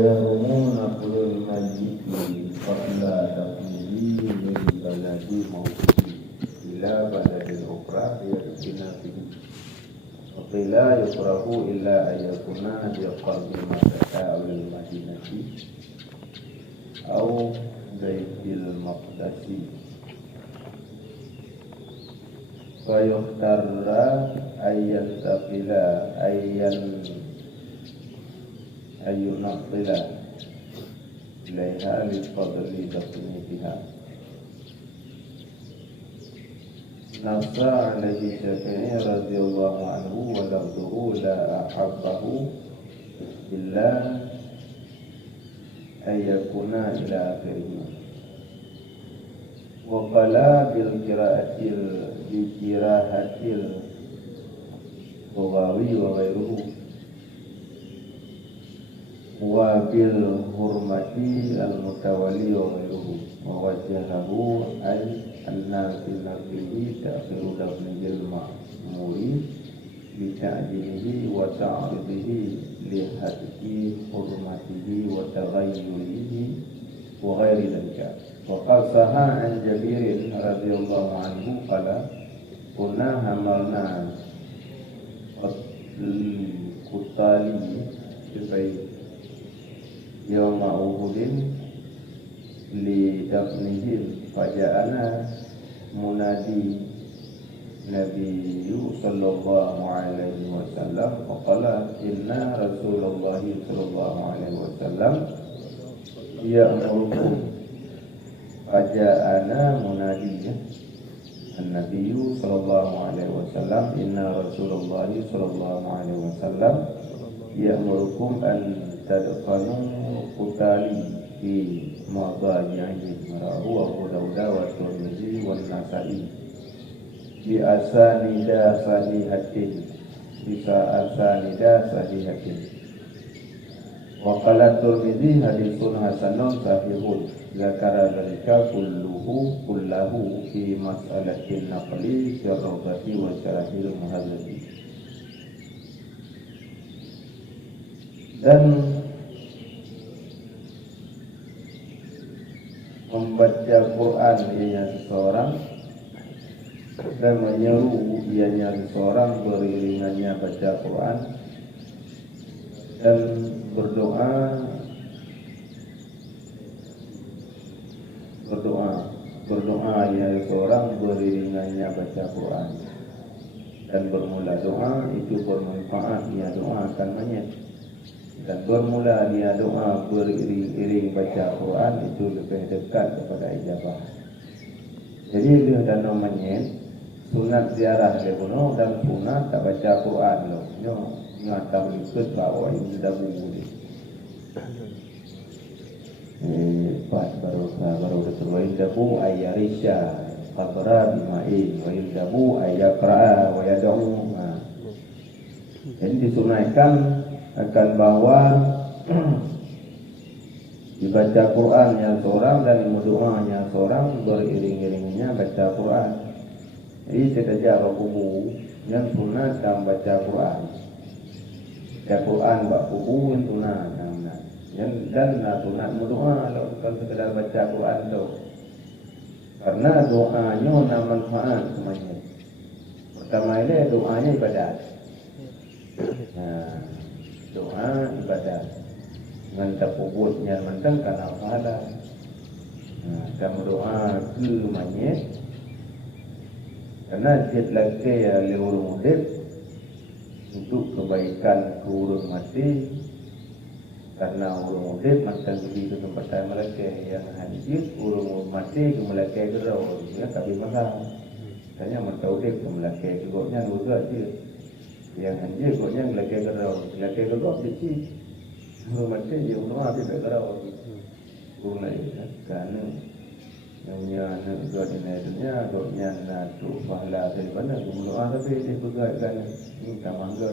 ويهرمون أكل الميت قبل دفنه من بلد موته إلى بلد أخرى يدفن فيه. وقيل يكره إلا أن يكون بقرب مكة أو المدينة أو بيت المقدس. فيختار أن ينتقل أن ينقل إليها لفضل دفنها. نص عليه الشافعي رضي الله عنه ولفظه لا أحبه إلا أن يكون إلى آخره. وقال بقراءة البغاوي وغيره وبالحرمة المتولي وغيره ووجهه أي أن في نقله تأخير دفن المأمور بتعجيله وتعرضه لهتك حرمته وتغيره وغير ذلك. وقد صح عن جبير رضي الله عنه قال كنا حملنا قتالي في يوم أحد لدفنهم فجاءنا منادي النبي صلى الله عليه وسلم وقال إن رسول الله صلى الله عليه وسلم يأمركم. فجاءنا منادي النبي صلى الله عليه وسلم إن رسول الله صلى الله عليه وسلم يأمركم أن تدفنوا قتالي في مضاجعهم. رواه أبو داود والترمذي والنسائي بأسانيد صحيحة. وقال الترمذي حديث حسن صحيح. ذكر ذلك كله في مسألة النقل في الروضة وشرح المهذب. Dan membaca Quran ianya seseorang dan menyeru ianya seseorang beriringannya baca Quran dan berdoa ianya seseorang beriringannya baca Quran dan bermula doa itu bermanfaat. Ia doa akan banyak. Dan bermula dia doa beriring baca Quran itu lebih dekat kepada ijabah. Jadi dia dan namanya sunat ziarah dia puno dan sunat tak baca Quran lo. Nyo tak ikut bawa ini dabu ni. Baru terwain dabu ayarisha qadra bimain wa dabu ayaqra wa yad'u. Jadi disunaikan akan bahwa dibaca Qurannya seorang dan doanya seorang beriring-iringnya baca Quran. Jadi setiap kubu yang sunat dalam baca Quran. Baca Quran bak kubu yang sunat dan sunat berdoa kalau bukan sekedar baca Quran tu. Karena doanya nak manfaat semuanya. Pertama ini doanya ibadat. Doa ibadat dengan terpubutnya mentang karena pahala. Kamu doa ke mayit karena dia lagi lewat murid untuk kebaikan ke urang mati. Karena urang murid macam di kesempatan mereka yang hadir urang mati ke mereka gerau dia tak dimakan. Tanya mentaudik ke mereka geraunya juga dia. Yang anjir koknya lagi gerau kecil. Macam dia rumah tidak gerau. Rumah kan yang dunia nak tu pahala daripada doa tapi dia pegaikan minta mangga.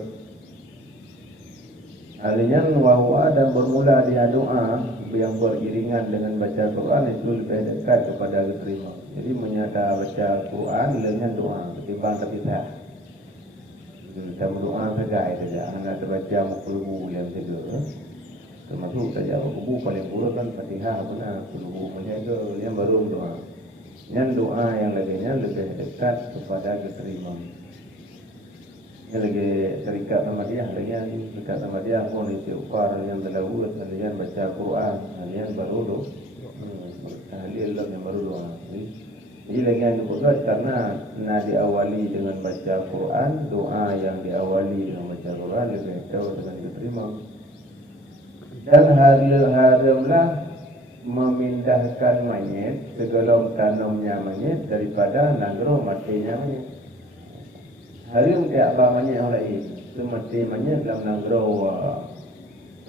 Alinya wahwa dan bermula dia doa yang beriringan dengan baca Quran itu lebih dekat kepada diterima. Jadi menyata baca Quran dengan doa ketimbang terpisah. Kita berdoa segai saja, anda terbaca 10,000 yang kedua. termasuk saja buku paling buruk kan Fatihah benar bukunya itu yang baru doa. Yang doa yang lebih dekat kepada keterimaan. Yang lagi terikat sama dia, yang dekat sama dia pun istighfar yang terdahulu, kalian baca Quran, kalian baru doa. Tahlil yang baru doa. Jadi lagi yang disebut karena diawali dengan baca Quran, doa yang diawali dengan baca Quran lebih jauh dengan diterima. Dan haramlah memindahkan mayit sebelum tanamnya mayit daripada nagro matinya mayit. Haram tiap mayit orang ini semati mayit dalam nagro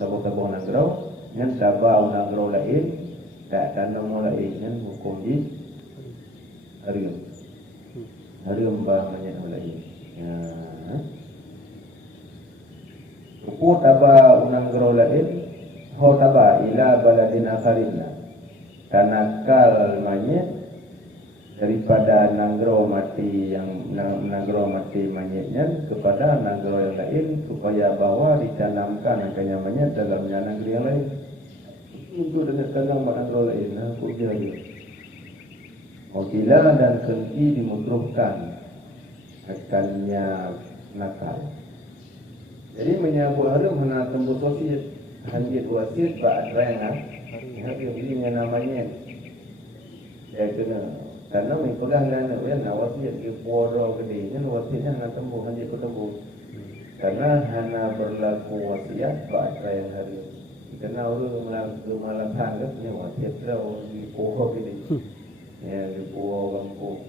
sabuk-sabuk nagro, yang tabau nagro lain, tak tanam lain yang hukum di haram mayit lain. Ya. Hukum tabau nagro lain. Hotaba ila baladin akharina, tanakal mayit daripada nagro mati mayitnya kepada nagro yang lain supaya bawa ditanamkan angkanya mayit dalam negeri yang lain. Itu dengan tanam nagro lain, puja dia. Wakila dan senti dimudruhkan akannya nakal. Jadi menyambut haram hana tembus wasiat. Hanjit wasiat ba'ad rayang hadir ini namanya dia kena karena memegang lana kan wasiat ke poro gede kan wasiatnya hana tembuh hanjit tembuh karena hana berlaku wasiat ba'ad rayang hadir karena orang malam tangga punya wasiat kau di poro gede ya di poro kampung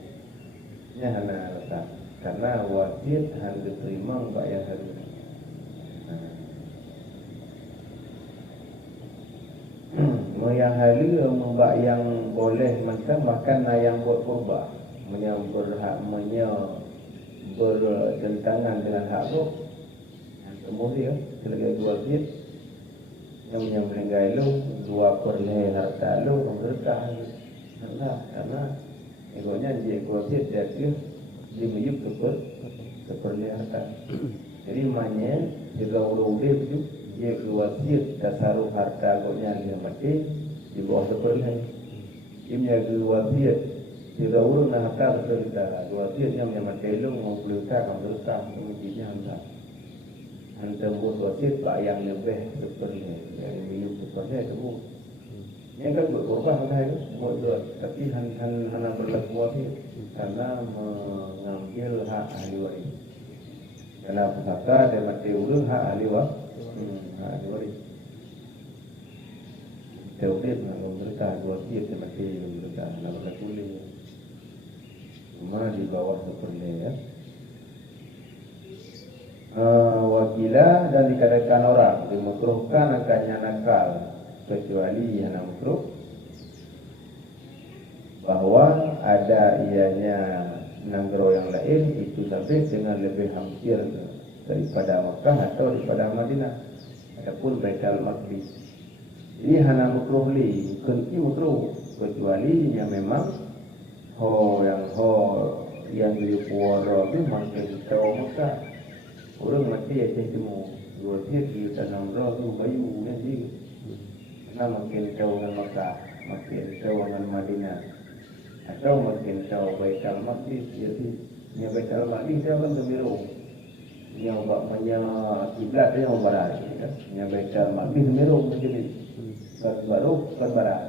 nya hana letak karena wasiat hana diterima ba'ad hadir. Yang halil membak yang boleh macam makan yang buat kurban bertentangan dengan hak tu semua dia selagi dua bit yang meninggal lu 2/2 harta lu berkah karena egonya dia dua bit dia dimuyuk seperti harta jadi maknanya jika udah dia wasiat tasaruh harta gonya dia mati di bawah seperti ini dia wasiat tidak urung harta seperti wasiatnya yang mati lu mau berkah kemudiannya hantar buat wasiat pak yang lebih seperti yang minum seperti itu yang kan berkorban kan buat tapi hanya berlaku wasiat karena mengambil hak ahli waris karena pusaka dia mati urung hak ahli waris. Waris tauhid mereka wasiat mati mereka nak boleh cuma di bawah seperti ya wakila dan dikatakan orang dimakruhkan angkanya nakal kecuali yang makruh bahwa ada ianya nagro yang lain itu sampai dengan lebih hampir daripada Makkah atau daripada Madinah ataupun Baitul Maqdis. Ini hana makruh li, kunci makruh kecuali yang memang yang dipuara tu makin tahu Makkah. Orang mati aja cuma dua di tanam tu bayu nanti. Karena makin tahu dengan Makkah, makin tahu dengan Madinah atau makin tahu Baitul Maqdis jadi yang Baitul Maqdis dia akan gembira. Yang maknanya kiblat dia yang barat kan yang Baitul Maqdis merah macam ni baru barat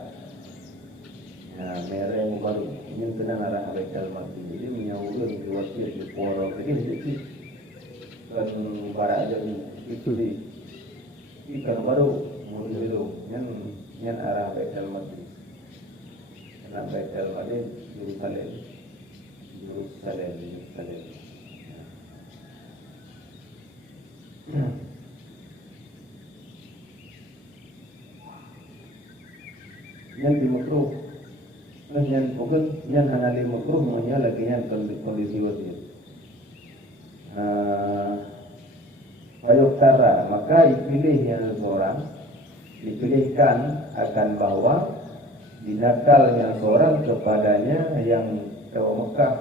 ya merah yang baru ini kena arah Baitul Maqdis jadi menyauran diwakil di poro ini kan barat jadi itu di ikan baru mulai itu yang arah Baitul Maqdis karena Baitul Maqdis Yerusalem yang dimakruh, yang bukan yang hanya dimakruh hanya lagi yang kondisi wasiat. Payuktara maka dipilihnya seorang dipilihkan akan bawa dinakalnya seorang kepadanya yang ke Mekah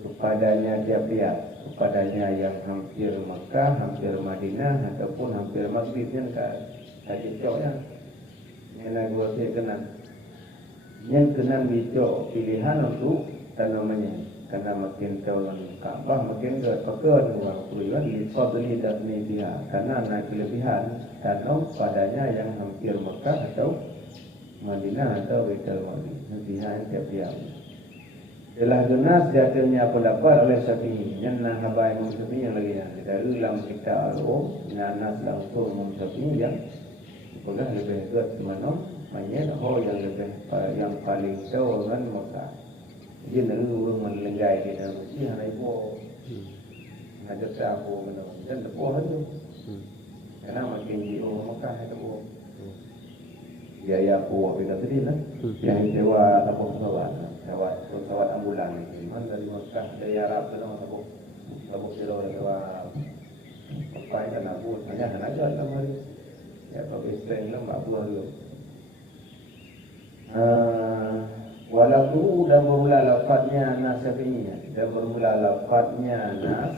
kepadanya dia pihak kepadanya yang hampir Mekah, hampir Madinah ataupun hampir Maghrib yang sakit coknya. Yang dua kenan. Yang kenan bicok pilihan untuk tanamannya. Karena makin tahun Ka'bah makin berpekan Tuhan difadli dan dia karena ada kelebihan tanam padanya yang hampir Mekah atau Madinah atau Baitul Maqdis kelebihan tiap-tiap. Telah jelas jatuhnya pendapat oleh Syafi'i yang nahabai Syafi'i yang lagi dari dalam kita al-um nanas langsung Syafi'i yang pegang lebih kuat mana banyak yang lebih yang paling jauh dengan Mekah. Jadi nak urung melenggai di dalam masjid hari itu, ada tahu mana, dan terbuat tu. Karena makin di orang Mekah itu, biaya buat kita tadi lah. Yang sewa pesawat ambulan, mana dari Mekah dari Arab tu nama sabuk kilo sewa pakai kan aku, hanya aja lah hari. Ya pakai string lah, mak buat dulu. Walaupun dan bermula lafadznya nas Syafi'iyah dan bermula lafadznya nas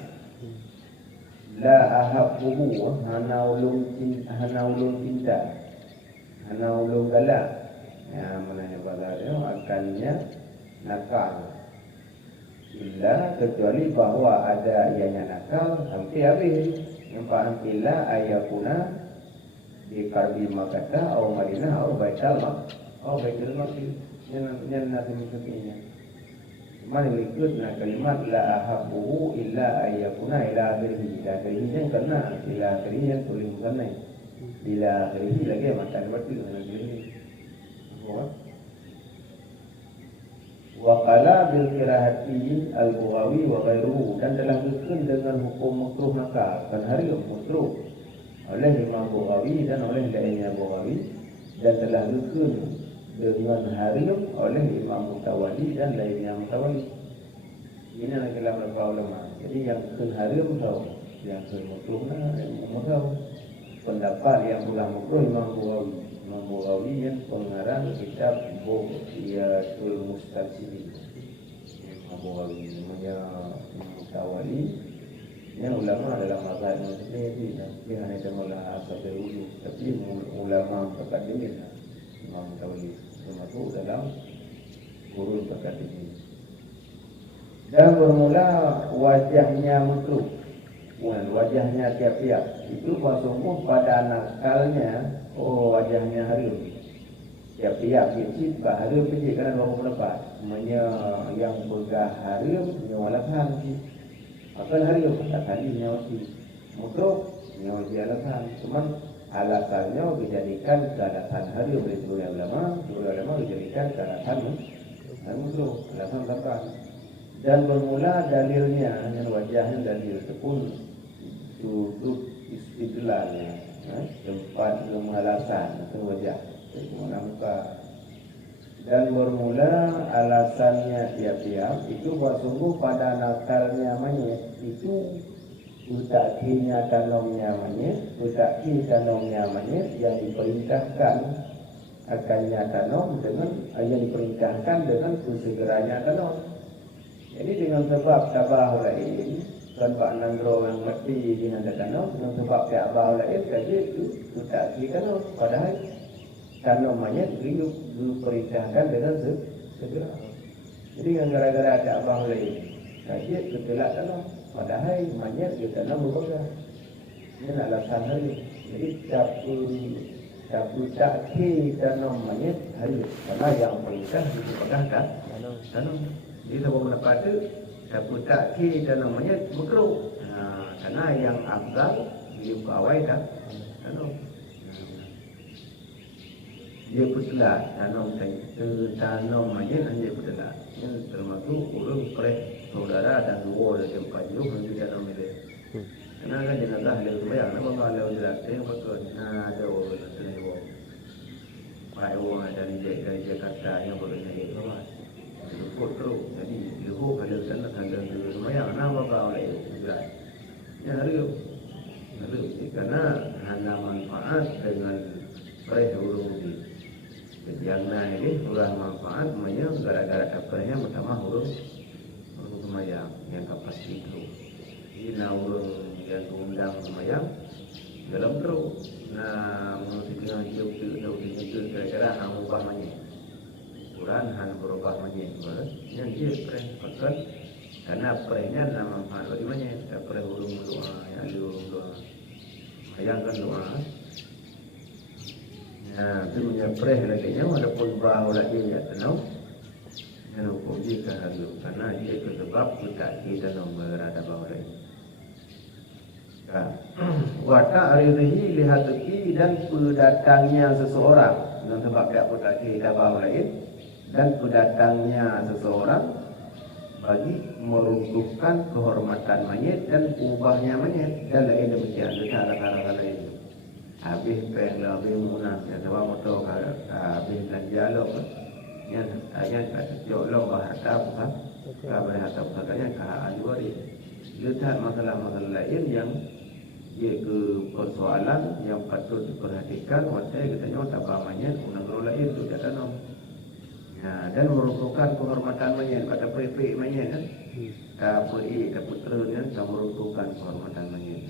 la ahabbuhu hana ulung cinta hana ulung galak ya mana bahasa akannya nakal illa kecuali bahawa ada ianya nakal sampai habis nampak illa ayakuna di Karbi Makkah atau Madinah atau Baitul Maqdis yang nasi musuhnya. Mana ikut nak kalimat la ahabbuhu illa ayyakuna ila akhirih. Ila akhirih yang kena ila akhirih yang tulis bukan ila akhirih lagi mata berarti dengan akhirih. Wa qala bil qiraati al-Bughawi wa ghairuhu dan telah dikun dengan hukum makruh nakal dan hari makruh oleh Imam Bughawi dan oleh lainnya Bughawi dan telah dikun dengan harim oleh Imam Mutawalli dan lainnya Mutawalli. Ini adalah kalam para ulama. Jadi yang harim tahu, yang makruh Imam tahu. Pendapat yang ulang makruh Imam Bughawi. Imam Bughawi yang pengarang kitab Bughyatul Mustaqsimin. Imam Bughawi namanya Mutawalli. Yang ulama adalah mazhab Syafi'i dan hanya jamaah asal usul tapi ulama mutaqaddimin Imam Mutawalli termasuk dalam kurun bakat ini. Dan bermula wajahnya makruh, wajahnya tiap-tiap itu bersungguh pada nakalnya. Wajahnya harim tiap-tiap itu harim pergi kerana dua pendapat. Yang begah harim nyawalakan akan harim tadi nyawasi makruh nyawasi alasan cuman alasannya dijadikan kealasan hari oleh seluruh ulama dijadikan kealasan makruh alasan tepat dan bermula dalilnya yang wajahnya dalil sepun sudut istidlalnya tempat alasan itu wajah mana muka dan bermula alasannya tiap-tiap itu bersungguh pada nakalnya manyet itu utakinya tanamnya manyet yang diperintahkan akannya tanam dengan yang diperintahkan dengan segeranya tanam. Jadi dengan sebab tabah lain tanpa nandro yang mesti dinanda tanam dengan sebab tabah lain jadi itu utaki tanam padahal tanamannya diperintahkan dengan segera. Jadi gara-gara ada abang lain, kaji ketelak tanam. Padahal banyak kita tanam berubah. Ini alasan hari. Jadi capu caki tanam banyak hari. Karena yang perintah diperintahkan tanam. Jadi sebab mendapat itu capu caki tanam banyak makruh. Karena yang afdal diukawai kan tanam. Dia putlah tanam aja hanya putlah. Yang termasuk urung pereh saudara dan dua dari tempat itu hanya tanam itu. Karena kan jenazah ada sembahyang, nama kalau jelas saya betul. Ada orang sendiri. Pai orang dari Jakarta yang berada rumah. Support terus. Jadi leho kalau sana ada sembahyang, nama kalau jelas. Ya hari karena hanya manfaat dengan pereh urung ini. Yang lain ini urang manfaat namanya gara-gara dapatnya pertama huruf semayang yang kapas itu. Ini urung yang undang semayang dalam teruk. Nah, menurut kita dia kira-kira hang ubah manye. Quran hang berubah manye. Yang dia pernah pakai karena perenya nama hang di manye. Pernah urung doa, yang urung doa. Bayangkan doa. Nah, itu punya pernah lagi nya walaupun bau lagi ya tenau. Yang hukum jika halu karena dia sebab kita nombor ada bau lagi. Wata arihi lihatuki dan pendatangnya seseorang dengan sebab pihak putaki dabah lain dan pendatangnya seseorang bagi meruntuhkan kehormatan mayit dan ubahnya mayit dan lain demikian cara-cara lain. Habis peng lebih munah dan sebab motor habis belanja lo yang ayat kata jolong bahasa apa bahasa katanya kahari lihat masalah-masalah lain yang iaitu persoalan yang patut diperhatikan. Waktu katanya tabah mayat unang lain itu tidak tanam. Nah, dan meruntuhkan kehormatan mayat pada peri-peri mayat kan. Peri putra kan tak meruntuhkan kehormatan mayat.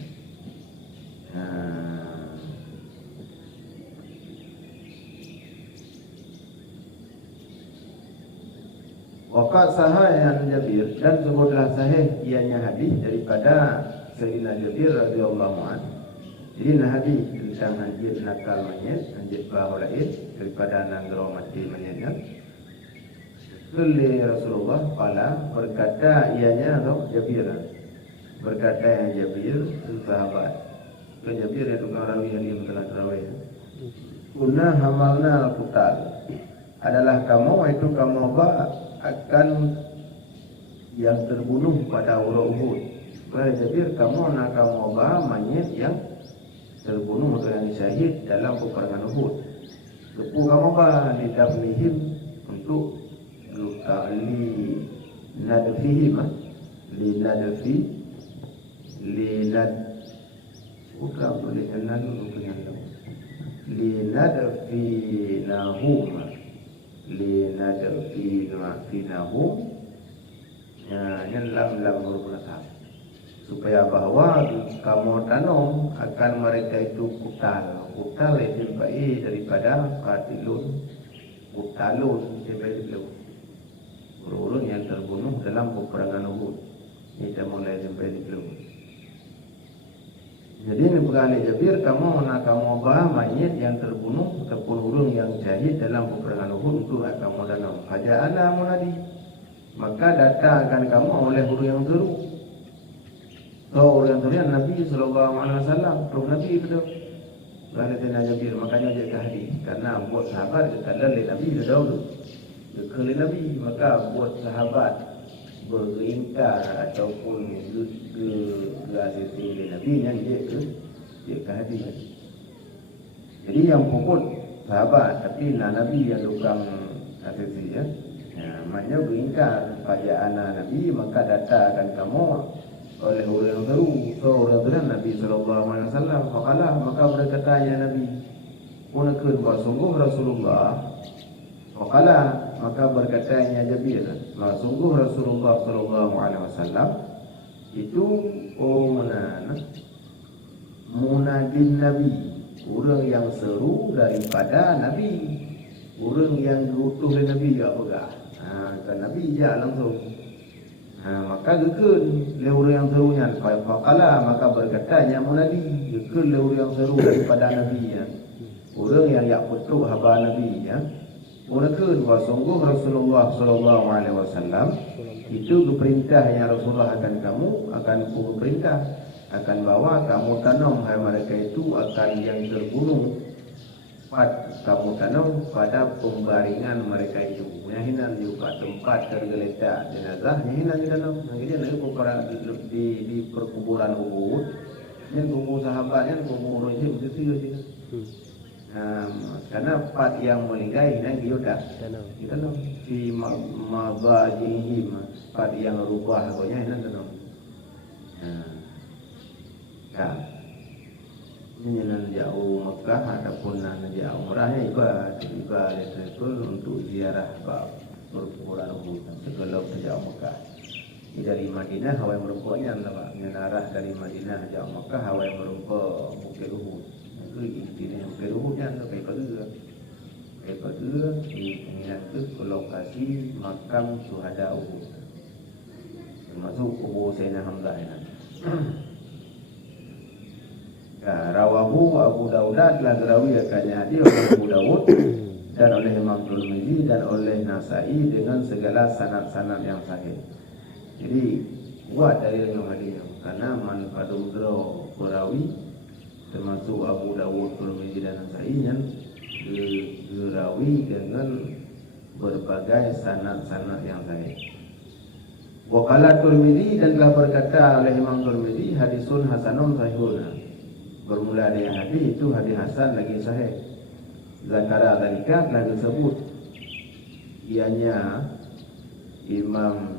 Waqat sahayan Jabir dan sebutlah sahih ianya hadis daripada Sayyidina Jabir radhiyallahu anhu. Jadi hadis tentang anjir nakal mayat, anjir bau lain daripada nanggro mati mayatnya. Rasulullah qala berkata ianya atau Jabir. Berkata yang Jabir sahabat. Kan Jabir itu tukang rawi yang telah terawih. Kunna hamalna al-qutal. Adalah kamu itu kamu akan yang terbunuh pada Uhud. Kata Jabir, kamu nak kamu mayat yang terbunuh atau yang syahid dalam peperangan Uhud. Kepu kamu lidafnihim untuk li nadfihim bukan boleh jalan linadfinahum yang lam berpelakang supaya bahwa kamu tanam akan mereka itu kutal itu baik daripada kutalun urun yang terbunuh dalam peperangan Uhud. Ini kita mulai sampai di belum. Jadi ini berkali Jabir, kamu nak kamu mayat yang terbunuh ataupun urun yang syahid dalam peperangan Uhud itu kamu tanam. Faja'ana munadi, maka datangkan kamu oleh urun yang seru. Urun yang seru Nabi sallallahu alaihi wasallam, roh Nabi itu. Berkali Jabir, makanya dia hadis karena buat sahabat kita lalai Nabi itu dahulu. Kalau Nabi maka buat sahabat beringkar ataupun ke asisi Nabi yang dia ke hadis. Jadi yang pokok sahabat tapi Nabi yang tukang asisi ya. Maknanya beringkar pada anak Nabi maka datangkan kamu oleh orang yang seru. So orang itu Nabi sallallahu alaihi wasallam maka berkata ya Nabi punakun wa sungguh Rasulullah maka berkatanya Jabir, sungguh Rasulullah sallallahu alaihi wasallam itu munadin Nabi, orang yang seru daripada Nabi, orang yang diutus oleh Nabi juga pegah. Kan Nabi je langsung. Maka gekun le orang yang serunya maka berkatanya munadi, gekun le orang yang seru daripada Nabi ya. Orang yang putuk haba Nabi ya. Menekun bahawa sungguh Rasulullah sallallahu alaihi wasallam itu keperintah yang Rasulullah akan perintah akan bawa kamu tanam hai mereka itu akan yang terbunuh kamu tanam pada pembaringan mereka itu. Hinan juga tempat tergeletak jenazah hinan di dalam. Jadi nak di perkuburan Uhud, yang kubur sahabatnya kubur Rajib itu. Karena part yang meninggal hilang kita dalam si mabajihim part yang rubah pokoknya hilang dalam. Ini nan jauh Mekah ataupun nan jauh umrahnya ibadah itu untuk ziarah perkuburan Uhud kalau jauh Mekah. dari Madinah hawai merumpanya nama menarah dari Madinah jauh Makkah hawai merumpa Bukit Uhud. Itu intinya Bukit Uhudnya tu kayak pada ini tu ke lokasi makam syuhada Uhud. Termasuk kubur Sayyidina Hamzah ini. Rawahu Abu Dawud telah diriwayatkannya hadis oleh Abu Dawud dan oleh Imam Tirmidzi dan oleh Nasa'i dengan segala sanad-sanad yang sahih. Jadi kuat dari Imam hadis karena man padudro perawi termasuk Abu Dawud, Tirmidzi dan Nasa'i yang dirawi dengan berbagai sanad-sanad yang sahih. Wa qala Tirmidzi dan telah berkata oleh Imam Tirmidzi hadisun hasanun sahihun. Bermula dari hadis itu hadis hasan lagi sahih. Zakara dzalika telah disebut ianya Imam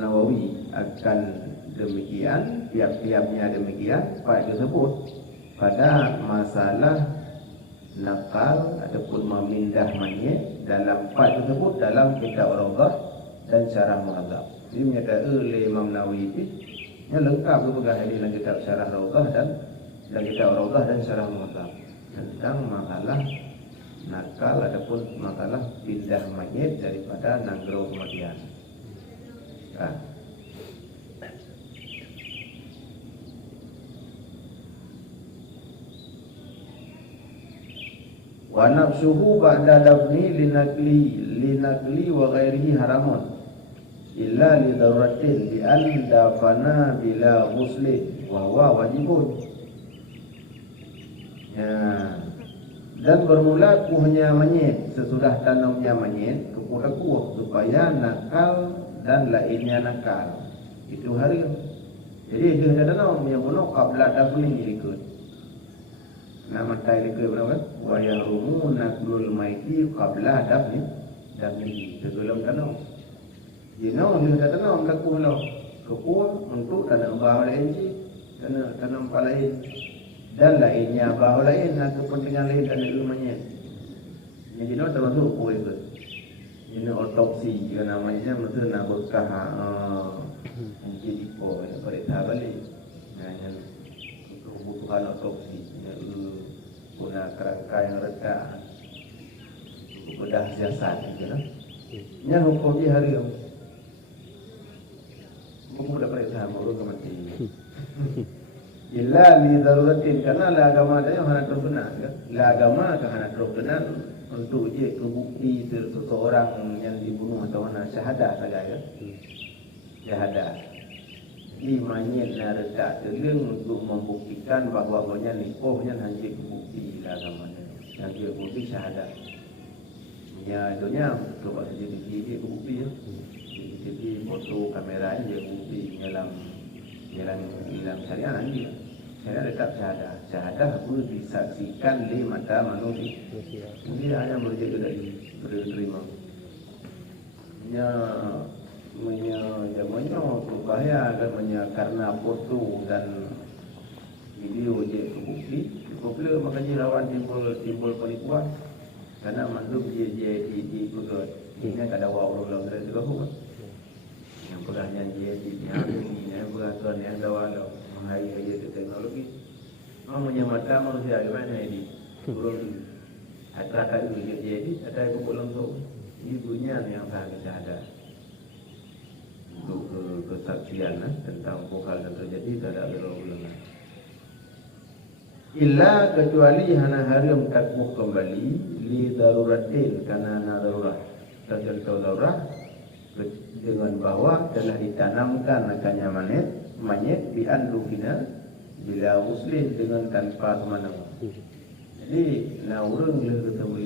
Nawawi akan demikian, tiap-tiapnya demikian pada disebut pada masalah nakal ataupun memindah mayit dalam part tersebut dalam kitab Rawdah dan Syarah Muhadzab. Jadi menyatakan oleh Imam Nawawi itu yang lengkap berbagai hadis dalam kitab Syarah Rawdah dan kitab Rawdah dan Syarah Muhadzab tentang masalah nakal ataupun masalah pindah mayit daripada nanggro kematian. Wa nafsuhu ba'da dafni linakli wa ghairihi haramun illa li daruratin bi an dafana bila ghusli wa huwa wajibun. Ya. Dan bermula kuhnya mayit sesudah tanamnya mayit kepada kuah supaya nakal dan lainnya nakal. Itu hari. Jadi dia ada tanam yang bunuh qabla dafni ikut. Nama tailika berapa? Wa yahrumu naklul maiti qabla dafni sebelum tanam. Dia ada tanam laku lo. Kekuah untuk tanam bahan lain tanam lain dan lainnya bahan lain kepentingan lain dan ilmunya. Jadi nó termasuk kuih itu. Ini otopsi juga namanya maksud nak berkah jadi ko periksa balik. Nah yang kebutuhan otopsi guna kerangka yang retak bedah jasad gitu lah. Yang hukum dia hari itu. Hukum dah periksa baru kemati. Illa li daruratin karena la agama ada yang hendak terbenar kan. La agama akan hendak terbenar untuk je kebukti seseorang yang dibunuh atau mana syahadah saja kan. Syahadah. Di mayit na retak terleng untuk membuktikan bahawa banyak nikohnya hanya kebukti la agama. Yang dia bukti syahadah. Ya dunia coba saja dia kebukti ya. Jadi foto kamera dia bukti dalam syariat dia. Syariat tetap syahadah perlu disaksikan di mata manusia. Dia hanya berjaga dari berterima. Namanya bahaya agamanya karena foto dan video dia kebukti. Popular makanya rawan timbul penipuan. Karena mandum dia di pegat. Ini kan ada orang dari segala yang pegahnya dia yang beraturan yang dawal menghayai teknologi. Namanya mata manusia gimana ini? Turun atrakan itu jadi ada kumpul langsung. Ibunya yang sangat ada untuk kesaksian tentang hal yang terjadi tidak ada ulangan. Illa kecuali hana haram takmuh kembali li daruratin karena darurat terjadi darurat dengan bahawa telah ditanamkan akannya mayit di andukina bila muslim dengan tanpa semanang. Jadi nak orang ketemu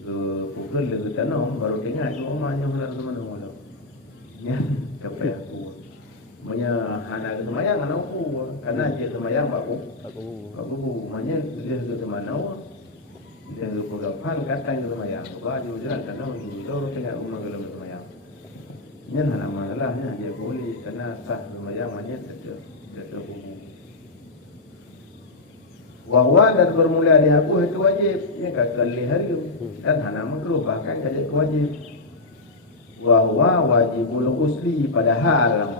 ke pukul ke tanam baru tengok rumahnya hendak semanang malam. Ya, sampai aku punya anak semayang anakku karena dia semayang aku maknya dia ke semanau dia ke pegapan kata ke semayang baju jalan karena untuk tengok rumah dalam semayang nya anak masalahnya dia boleh karena sah semayang maknya tidak buku wahwa dan bermula di aku itu wajib ya kata hari dan anak makruh bahkan jadi wajib wa huwa wajibul ghusli, padahal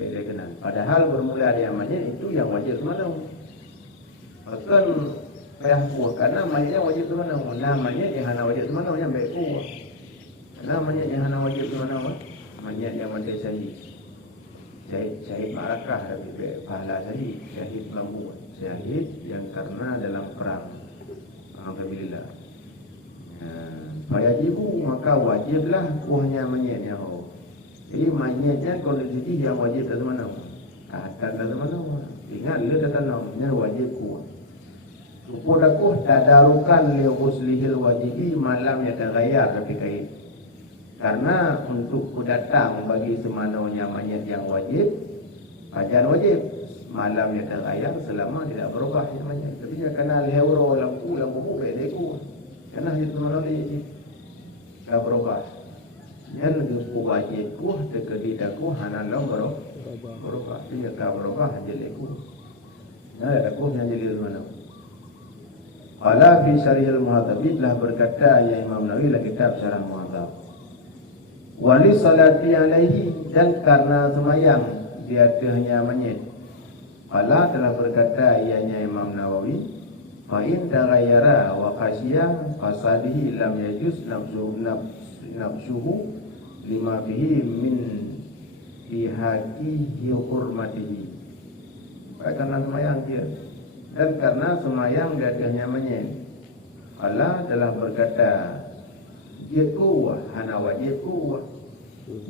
beda kenal, padahal bermula dari mayit itu yang wajib semana. Bahkan payah kuah karena mayit yang wajib semana, namanya yang hana wajib semana yang baik kuah. Namanya yang hana wajib semana, mayit yang mati syahid. Syahid ma'rakah lebih pahala syahid, syahid lambu, syahid yang karena dalam perang. Alhamdulillah. Fayajibu, maka wajiblah kuahnya mayitnya. Jadi mayitnya kondisi yang wajib dari mana? Akan dari mana? Ingat dia kata namanya wajib kuah. Supodakuh tadarukan li ghuslihil wajibi malam yataghayyar tapi kait. Karena untuk kudatang bagi semananya mayit yang wajib, fajar wajib malam yataghayyar selama tidak berubah namanya. Jadi kena lehuro lampu bedeku. Karena itu mana ni tak berubah. Yang itu wajibku tekedidaku hanalam berubah. Dia tak berubah jeleku. Nah, aku yang jadi mana? Qala fi syarihil muhadzab telah berkata ya Imam Nawawi dalam kitab Syarah Muhadzab. Wali salati alaihi, dan karena semayang di atasnya mayit. Qala telah berkata ianya Imam Nawawi, fa in taghayyara wa khashiya fasadihi lam yajuz nafsuhu lima bihi min ihaqi hurmatihi. Karena semayang dia, dan karena semayang di atasnya mayit, Allah telah berkata, dia kuah, hana wajib kuah,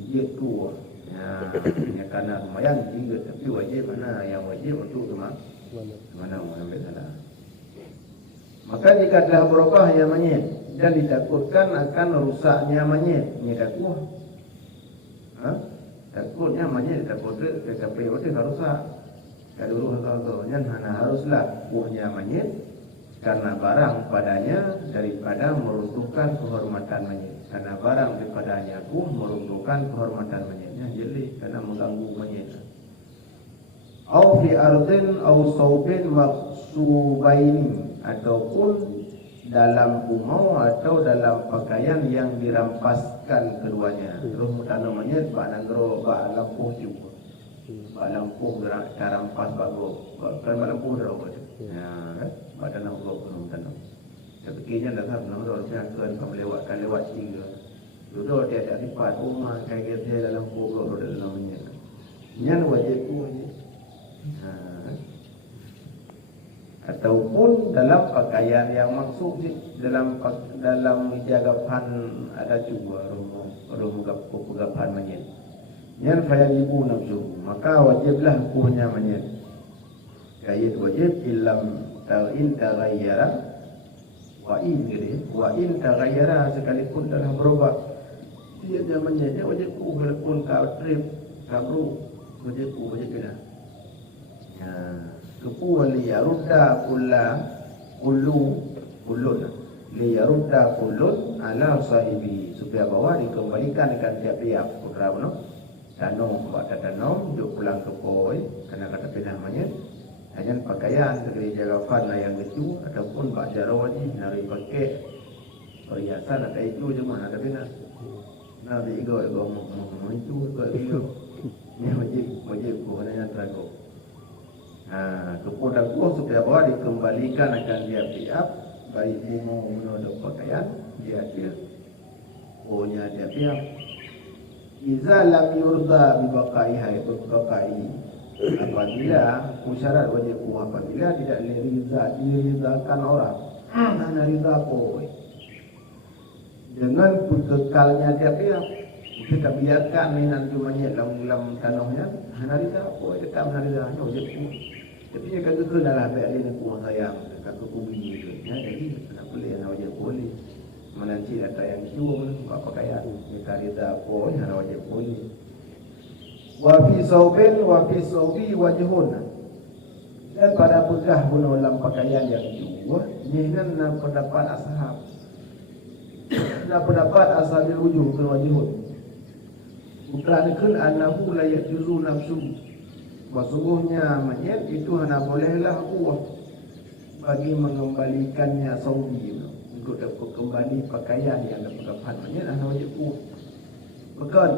dia kuah. Ya, karena semayang juga, tapi wajib mana yang wajib untuk mana ambil salah. Maka jika telah berubah yang mayit dan ditakutkan akan rusaknya mayit, ini takut. Takutnya mayit takutnya sampai waktu rusak. Kalau hana haruslah kuahnya mayit karena barang padanya daripada meruntuhkan kehormatan mayit. Karena barang daripadanya kuah meruntuhkan kehormatan mayitnya, jadi karena mengganggu mayit. Au fi ardin au saubin maksubaini, ataupun dalam umau atau dalam pakaian yang dirampaskan keduanya. Terus namanya pak nandro pak lampuh juga. Pak lampuh karampas bagus. Kan pak lampuh dah apa tu? Ya, pak tanam belum tanam. Sebegini dah kan nandro saya akan lewat tiga. Duduk dia tak lipat rumah kayak gitu dalam kubur dalam namanya. Yang wajib kuahnya. Ataupun dalam pakaian yang maksud dalam jagapan ada juga rumah mayit. Yang fayajibu nafsu, maka wajiblah kuahnya mayit. Kait wajib illam ta'in taghayyara wa in taghayyara, sekalipun dalam berubah dia mayitnya wajib kuah, walaupun trip kabru wajib kena. Ya, kepu liyarudda kullun liyarudda kullun ala sahibi, supaya bawa dikembalikan dekat tiap-tiap putra benar. Tanong buat tanong duk pulang ke poi kena kata pindah mayit. Hanya pakaian segeri jagapan lah yang itu, ataupun bak jarawaji nari pakai perhiasan atau itu je mana ada pindah. Nabi ego itu ego ni wajib kuhanya terago. Kepada kuah supaya bawa dikembalikan akan tiap-tiap baik umum menodok pakaian dia kuahnya tiap-tiap. Iza lam yurda bibaqaiha, itu baqai. Apabila syarat wajib kuah apabila tidak dirizakan orang. Mana riza apa? Dengan kekalnya tiap-tiap. Kita biarkan mainan cumanya dalam tanahnya. Mana riza apa? Tetap mana rizanya wajib kuah. Tapi dia kata kenalah baik dia kuah sayang. Kata kubi itu. Jadi tak boleh nak wajib boleh. Menanti data yang cuma buat pakaian kita rida pun hanya wajib boleh. Wa fi saubi wajhun, dan pada bekah guna dalam pakaian yang cuma ini nak pendapat ashab. Nak pendapat ashabil wujuh ke wajhun. Bukan kan annahu la yajuzu nafsu. Sesungguhnya mayit itu hanya bolehlah kuah bagi mengembalikannya saubi. Untuk dapat kembali pakaian yang dapat mayit hanya wajib kuah. Bukan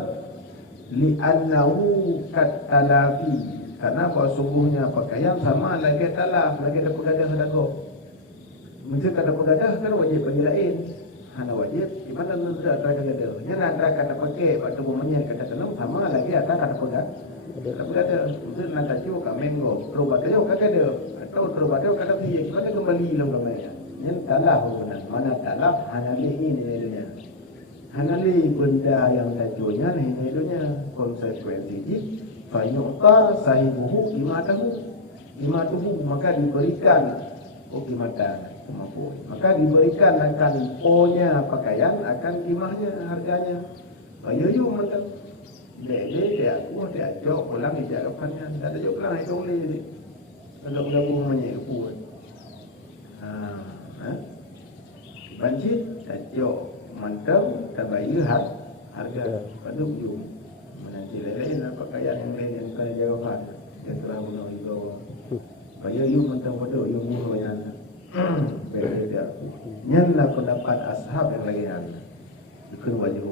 li'annahu katalafi, karena sungguhnya pakaian sama lagi talaf, lagi ada pegadah sedekah. Mungkin kata pegadah kan wajib bagi lain. Hana wajib gimana nak terangkan dia. Nya nak terangkan pakai pada umumnya kata tenang sama lagi atas kata pegadah. Kata pegadah mungkin nak kacau kat mango, terubat dia kata dia atau terubat dia kata dia gimana kembali dalam gamanya. Nya talaf benar. Mana talaf hana ini dia. Hanali benda yang tajunya hidupnya konsekuensi fayuqta sahibuhu qimatuhu maka diberikan maka diberikan akan ponya pakaian akan qimahnya harganya ayo macam dia aku dia jauh pulang dia depannya ada jauh pulang itu boleh jadi ada pulang menyebut banjir jauh mantap tabayuh harga pada ujung menanti lain pakaian yang lain yang kena jawapan yang telah menawi bawa supaya you mantap pada you murah yang beda nyanlah pendapat ashab yang lain ikut wajib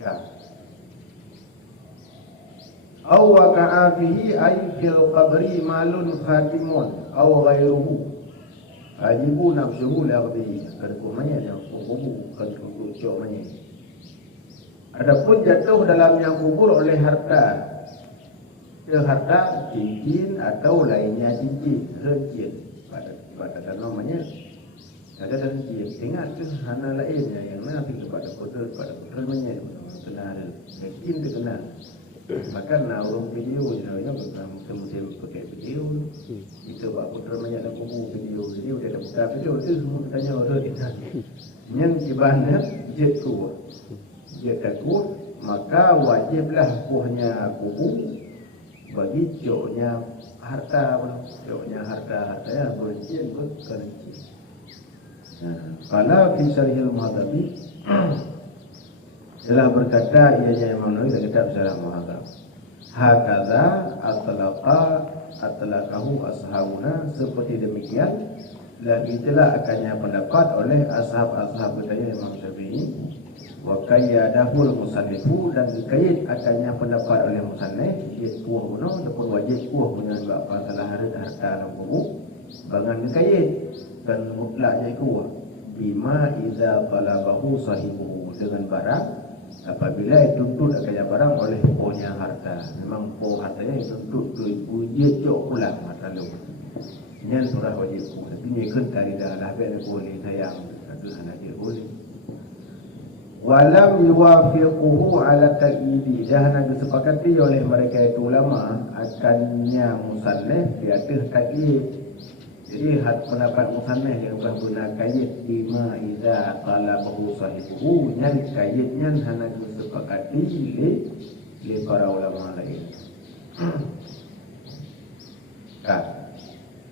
ya aw waqa'a fihi ay fil qabri malun khatimun aw ghairuhu ajibu nafsuhu laqdi kerkumanya yang kubur kerkumanya adapun jatuh dalam yang kubur oleh harta cincin atau lainnya cincin pada namanya ada dan cincin ingat tu hana lainnya yang nabi kepada putranya benar cincin itu benar. Maka orang video yang kemudian pakai video itu buat putra banyak dah kubu video dia dah buka video tu semua tanya orang itu yang ibadah dia takut maka wajiblah kuhnya kubu bagi joknya harta yang berjian berkerenci. Kalau fi syarihil muhadzabi telah berkata ianya Imam Nawawi dalam kitab Syarah Muhadzab hakaza atlaqahu ashabuna seperti demikian la itulah akannya pendapat oleh ashab-ashab budaya Imam Syafi'i wa qayyadahul musannifu dan dikait akannya pendapat oleh musannif iaitu puah ataupun wajib puah punya apa salah harta lampu bangan dikait dan mutlaknya kuah bima idza talabahu sahibuhu dengan barang apabila dituntut akannya barang oleh punya harta memang punya hartanya dituntut uji jok pulang harta lu ini surah wajib tapi ni kan tadi dah lah boleh sayang satu anak dia boleh walam yuwafiquhu ala ta'idi dah nak disepakati oleh mereka itu ulama akannya musannif di atas ta'id. Jadi pendapat musannif yang berguna kayit bima idza talabahu sahibuhu nyan kayitnya hana disepakati oleh para ulama lain.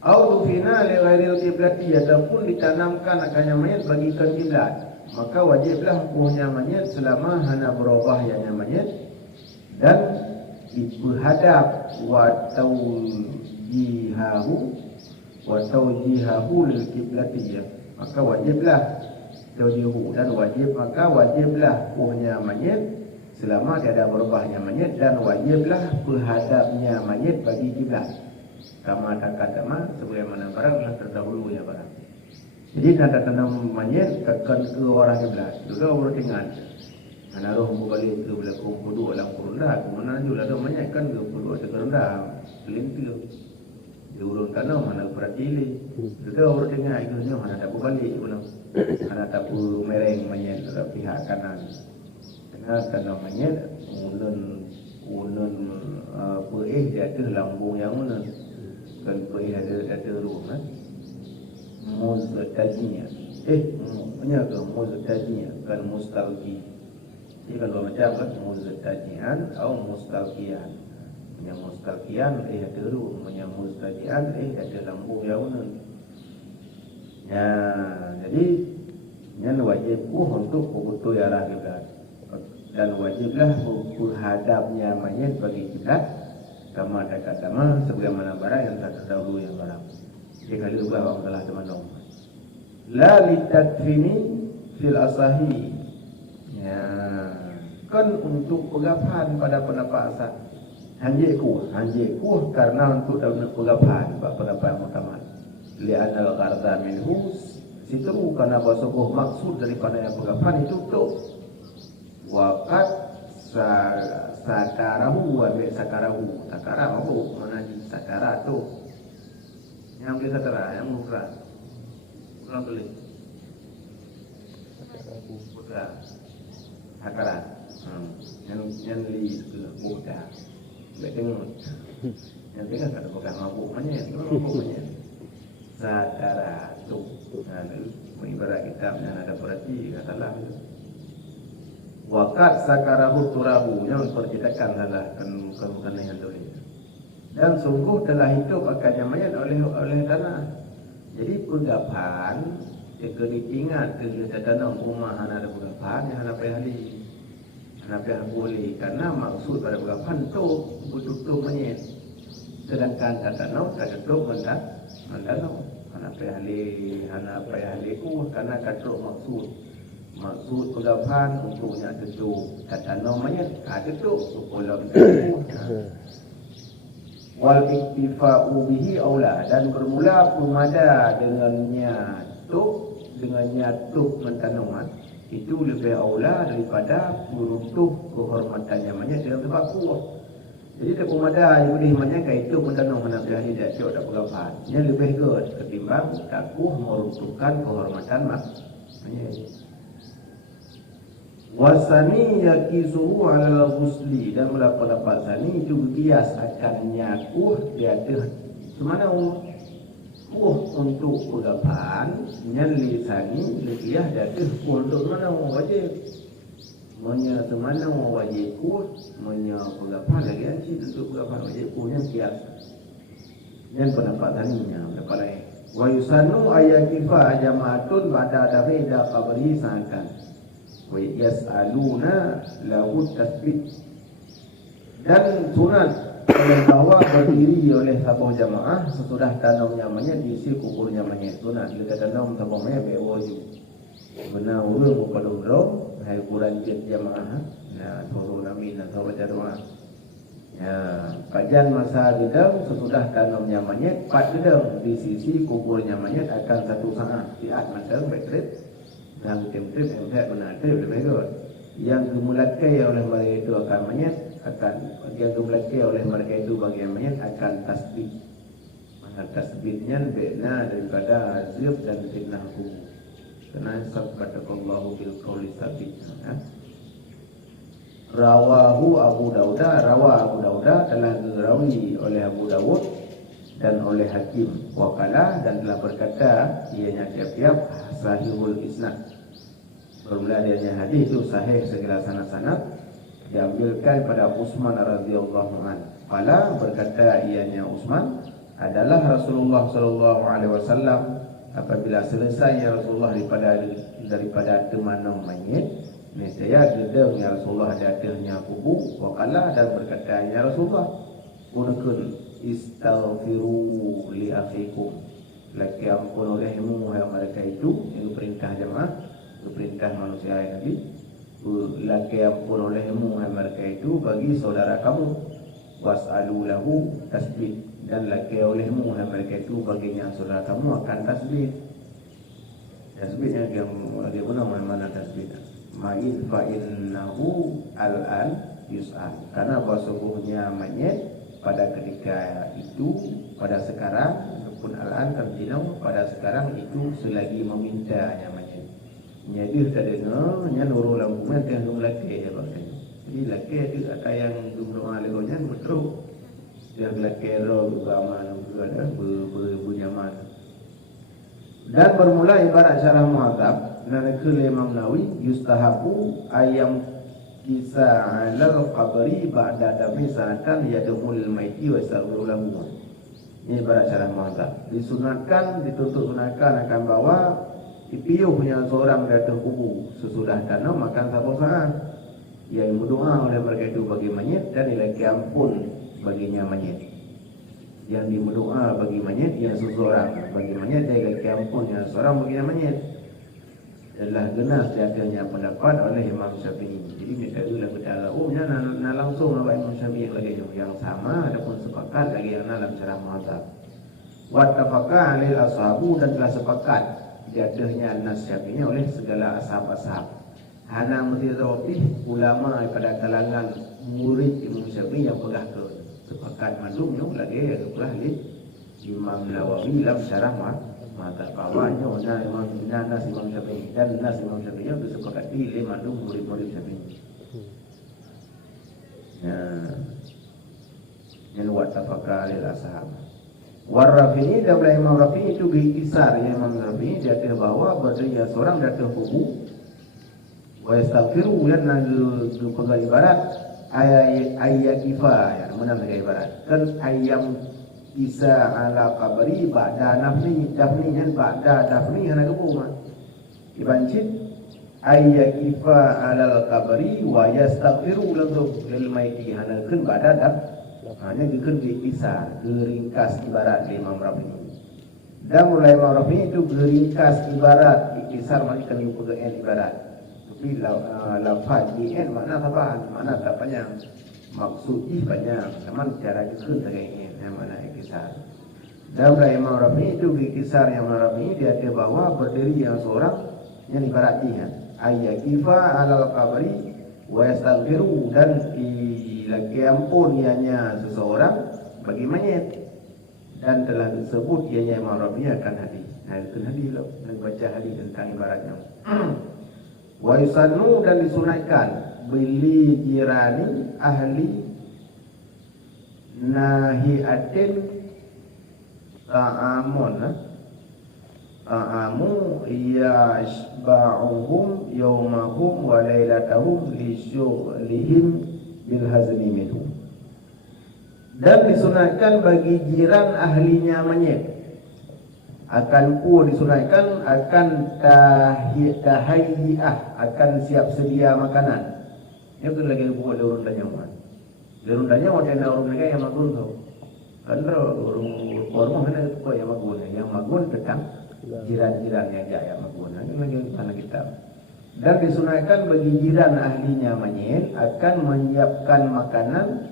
Au dufina li ghairil qiblati ataupun ditanamkan akannya mayat bagikan kiblat maka wajiblah hukumnya mayat selama hana berubah yang mayat dan berhadap wa tawjihahu lil qiblatiyah maka wajiblah tawjihu dan wajiblah punya mayat selama tiada berubahnya mayat dan wajiblah berhadapnya mayat bagi kiblat kama takadama sebagaimana barang yang terdahulu ya barang jadi nak tanam mayat akan ke arah kiblat juga urut dengan ana roh balik ke belakang kudu alam kurunda kemana juga ada mayat kan ke kudu ada kurunda pelintir diurun tanam mana peratili juga urut dengan itu mana tak balik ulang mana tak mereng mayat ke pihak kanan dengan tanam mayat ulun dia ada lambung yang mana kan ada rumah muztajinya punya ke muztajinya kan mustalqi ini kan dua macam kan muztajian atau mustalqian punya mustalqian ada rumah punya muztajian ada lambung yang mana ya jadi yang wajib untuk betul arah kiblat dan wajiblah menghadapnya mayat bagi kiblat kama kata sebagaimana barang yang tak terdahulu yang barang. Jika kali juga orang telah teman-teman. La litakfini fil asahi. Ya, kan untuk pegapan pada pendapat asal. Hanjik kuah karena untuk dalam pegapan pada pendapat yang utama. Li'anal qarda minhu situ karena bahasa maksud daripada yang pegapan itu tu. Waqat sakarahu wa sakarahu. Sakara apa? Mana di sakara tu? Yang dia sakara, yang mufrad. Ulang tulis. Mudah. Hakarat. Yang li mudah. Baik tengok. Yang tengah tak ada bukan mabuk mana? Mabuk mana? Sakara tu. Ibarat kitab yang ada perhati kata lah itu. Waqat sakarahu turabu yang percetakan salah bukan yang tulis. Dan sungguh telah hidup akan mayat oleh tanah. Jadi pegapan jika diingat ke tanah rumah hana ada pegapan yang hana pahali. Hana pahali boleh karena maksud pada pegapan tu betul-betul mayat. Sedangkan tanah tak ketuk mendanau. Hana pahali ku karena katuk maksud pegapan untuknya ketuk tanah mayat ketuk supaya wal iktifa'u bihi aula dan bermula pemada dengannya mentanaman itu lebih aula daripada menutup kehormatannya mayat dalam tempat kuah. Jadi tak pemada yang boleh mayat itu mentanam mana berani dia cok tak pegapan. Yang lebih good ketimbang takuh meruntuhkan kehormatan mayat. Wasani yakizuhu ala ghusli dan pendapat sani itu bias akan nyakuh di atas semana kuh untuk pegapan yang lisani lebiah di atas kuh untuk mana wajib menya semana wajib kuh menya pegapan lagi anci untuk pegapan wajib kuh yang bias yang pendapat saninya pendapat lain wa yusanu ayakifa jamaatun ba'da dafida qabri sangkan wa yas'aluna lahu tasbih dan sunat oleh bahawa berdiri oleh sabah jamaah sesudah tanamnya mayat diisi kuburnya mayat sunat kita tanam sabah mayat bewaju benar urung pada urung hai kuran jamaah nah turun amin atau baca doa ya kajian masa gedang sesudah tanamnya mayat pat gedang di sisi kuburnya mayat akan satu saat siat mandang baik yang tempat menata lebih baik. Yang dimulakai oleh mereka itu akan mayat yang dimulakai oleh mereka itu bagi mayat akan tasbih. Mana tasbihnya bina daripada azab dan fitnah kubur. Karena sabatakallahu bil qauli sabit. Rawahu Abu Dawud telah dirawi oleh Abu Dawud dan oleh Hakim Waqalah dan telah berkata ianya tiap-tiap sahihul isnad. Bermula adanya hadis itu sahih segala sanad diambilkan pada Utsman radhiyallahu anhu. Qala berkata ianya Utsman adalah Rasulullah sallallahu alaihi wasallam apabila selesai Rasulullah daripada temanam mayit nescaya gedeng ya Rasulullah di atasnya kubur. Waqala dan berkata ya Rasulullah kunakun istaghfiru li akhikum laki ampun olehmu hai mereka itu yang perintah jemaah perintah manusia yang Nabi laki ampun olehmu hai mereka itu bagi saudara kamu was'alu lahu tasbih dan laki olehmu hai mereka itu baginya saudara kamu akan tasbih yang dia guna mana tasbih ma'in fa'innahu al-an yus'al karena sesungguhnya mayat pada ketika itu pada sekarang ataupun al-an terjinau pada sekarang itu selagi meminta yang macam nyadir tak dengar nya nurul lakuman yang lelaki ya Pak. Jadi lelaki itu kata yang doa legonya betul dia lelaki roh agama juga ada bernyaman dan bermula ibarat syarah muadzab dan ke Imam Nawawi yustahabu ayam kisah alal qabri ba'da dafi sanatan yadumul maiti wa sa'ul lahu. Ini ibarat syarah muadzab disunatkan dituntut sunatkan akan bawa dipiuhnya seorang datang kubur sesudah tanam makan satu saat yang berdoa oleh mereka itu bagi mayit dan dilaki ampun baginya mayit. yang berdoa bagi mayit yang seseorang bagi mayit dia ampun yang seorang bagi mayit adalah genas tiadanya pendapat oleh Imam Syafi'i. Jadi kita ulang berdalam umumnya nak langsung apa Imam Syafi'i lagi yang sama adapun sepakat lagi yang dalam cara mazhab. Wattafaqa alil ashabu dan telah sepakat jatuhnya nas Syafi'i oleh segala ashab-ashab. Hana mutirafi ulama pada kalangan murid Imam Syafi'i yang pegang ke sepakat mandumnya lagi yang pegang Imam Nawawi dalam syarah mata kawannya nas Imam Syafi'i dan nas Imam Syafi'i itu sepakat pilih mandum murid-murid Syafi'i. Yang wattafaqa alil ashab. Warrafi'i dan Imam Rafi'i itu bihtisar ya Imam Rafi'i dia kata bahawa berdaya seorang datang kubu wa yastaghfiru dan nanti pegang ibarat ayat kifayah mana pegang ibarat kan ayam isa ala qabri ba'da nafni dafnihan ba'da dafni hana kebuma ibancit ayat kifa ala qabri wa yastaghfiru langsung ilmaiti hana kan ba'da daf hanya dikeun bisa geringkas ibarat Imam Rafi'i dan mulai Imam Rafi'i itu geringkas ibarat iktisar makna kan pegang ibarat tapi lafaz in makna apa makna tak panjang maksud banyak teman cara dikeun dengan yang mana iktisar. Dan Imam Rafi'i itu iktisar yang Rafi'i dia kata bahawa berdiri yang seorang yang ibarat dia ayat kifa alal qabri wa yastaghfiru dan lagi ampun ianya seseorang bagi mayit dan telah disebut ianya Imam Rafi'i akan hadis. Nah itu hadis lah dan baca hadis tentang ibaratnya. Wa yusannu dan disunatkan beli jirani ahli nahiatin ta'amu yashba'uhum yawmahum wa laylatahum lisyughlihim bil hazmi minhu. Dan disunatkan bagi jiran ahlinya mayit akan disunatkan akan tahayyah akan siap sedia makanan. Itu lagi buat urun dan nyaman. Urun dan nyaman ada urun lagi yang magun tu. Kalau urun orang mana tu yang magun, yang magun tentang jiran-jiran yang jaya magun. Ini lagi mana kita. Dan disunahkan bagi jiran ahlinya mayit akan menyiapkan makanan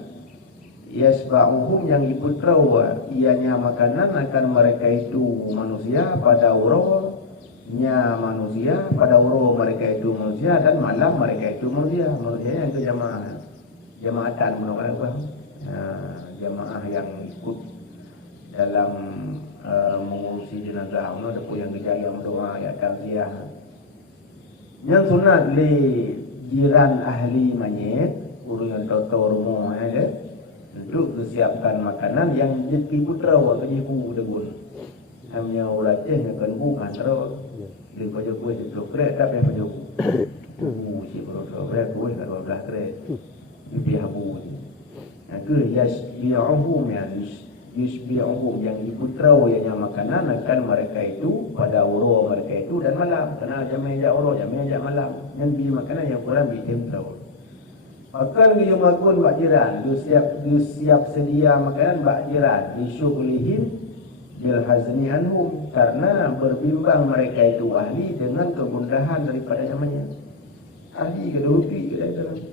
yasba'uhum yang ikut rawa ianya makanan akan mereka itu manusia pada urohnya manusia pada uroh mereka itu manusia dan malam mereka itu manusia yang itu jamaatan menurut jamaah yang ikut dalam mengurusi jenazah ada pun yang kejaga doa ya tausiah yang sunat li jiran ahli mayit urusan tahu rumah ada untuk siapkan makanan yang jadi putra wa kejiku degun hamnya uraceh akan bukan terus di pojok gue di krek tapi pojok si pojok krek gue kalau dah krek di habu nah tu yasbi'uhum yasbi'uhum yang diputra yang makanan akan mereka itu pada uro mereka itu dan malam kena jamnya uro jamnya malam yang bi makanan yang kurang bi tempo. Akan dia makan bak jiran, dia siap sedia makanan bak jiran disyughlihim bil hazni anhum karena berbimbang mereka itu ahli dengan kegundahan daripada zamannya. Ahli ke dopi ke itu.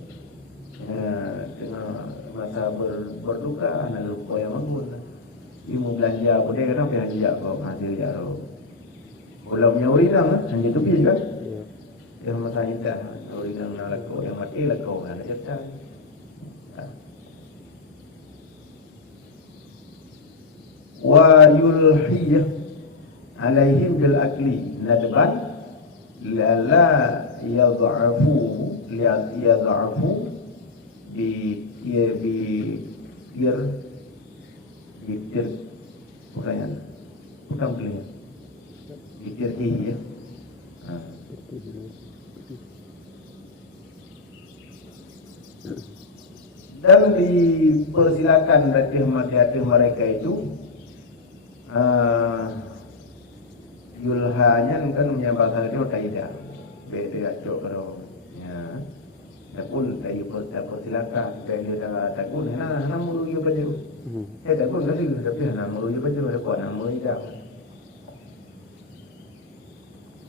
Dengan masa berduka nak lupa yang bangun. Ibu belanja apa dia kena pergi haji kau hasil dia tu. Kalau punya orang hanya dopi kan? Yang masa kita orang nak kau yang mati lah kau nak cerita. Wa yulhiyah alaihim bil akli nadban la yad'afu bi bukan beli bitir ya. Dan dipersilakan hati-hati mereka itu yulhanya kan menyambar hal itu kaidah beda cok kalau ya tak pun dari persilakan dari dia tak pun nama mulu dia baju tak pun kali tapi nama mulu dia baju ada buat nama dia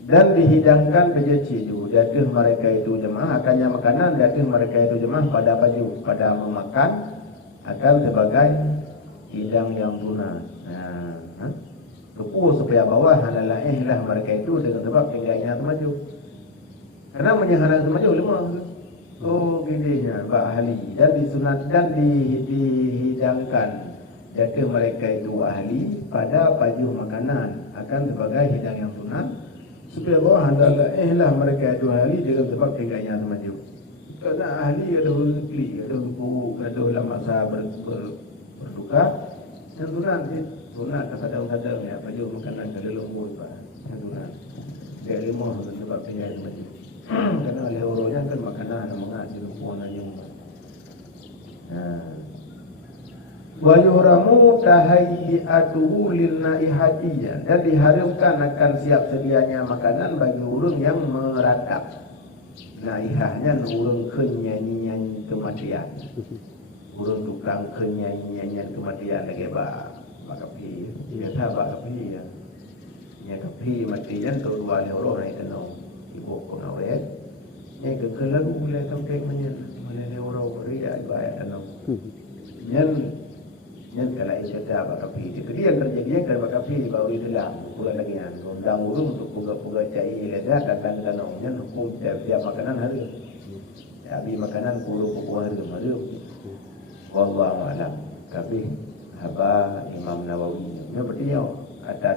dan dihidangkan kejaci itu datang mereka itu jemaah akannya makanan datang mereka itu jemaah pada baju pada memakan akan sebagai hidang yang tuna. Kepuh supaya bawah halalah lah mereka itu dengan sebab tinggalnya maju. Karena menyahalah maju lemah. Oh gininya Pak ahli dan disunat dan dihidangkan jadi mereka itu ahli pada baju makanan akan sebagai hidang yang sunat supaya bawah halalah lah mereka itu ahli dengan sebab tinggalnya maju. Karena ahli ada rezeki, ada hukum, ada ulama masa berduka yang sunat kadang-kadang ya baju makanan kada lembut Pak yang sunat dia lemah sebab tinggalnya maju. Karena oleh orangnya kan makanan mengaji puan aja. Wa yuramu tahayyatuhu lil naihatiya dan diharamkan akan siap sedianya makanan bagi urang yang meratap. Naihahnya urang kenyanyian kematian. Urang tukang kenyanyian kematian lagi bakapi. Dia tak bakapi ya. Nya kapi matian tu dua orang itu no. Ibu kau nak wet, ni kekal lagu boleh sampai mana, mana orang beria ibarat tanam. Nyan kalau itu dah bakapi, jadi yang terjadi kalau bakapi baru itu lah, bukan lagi yang undang urung untuk puga cair ada datang tanam, nyan hukum tiap makanan hari, tapi makanan puluh hari hari. Wallahu a'lam. Tapi haba Imam Nawawi, ni berdiam, ada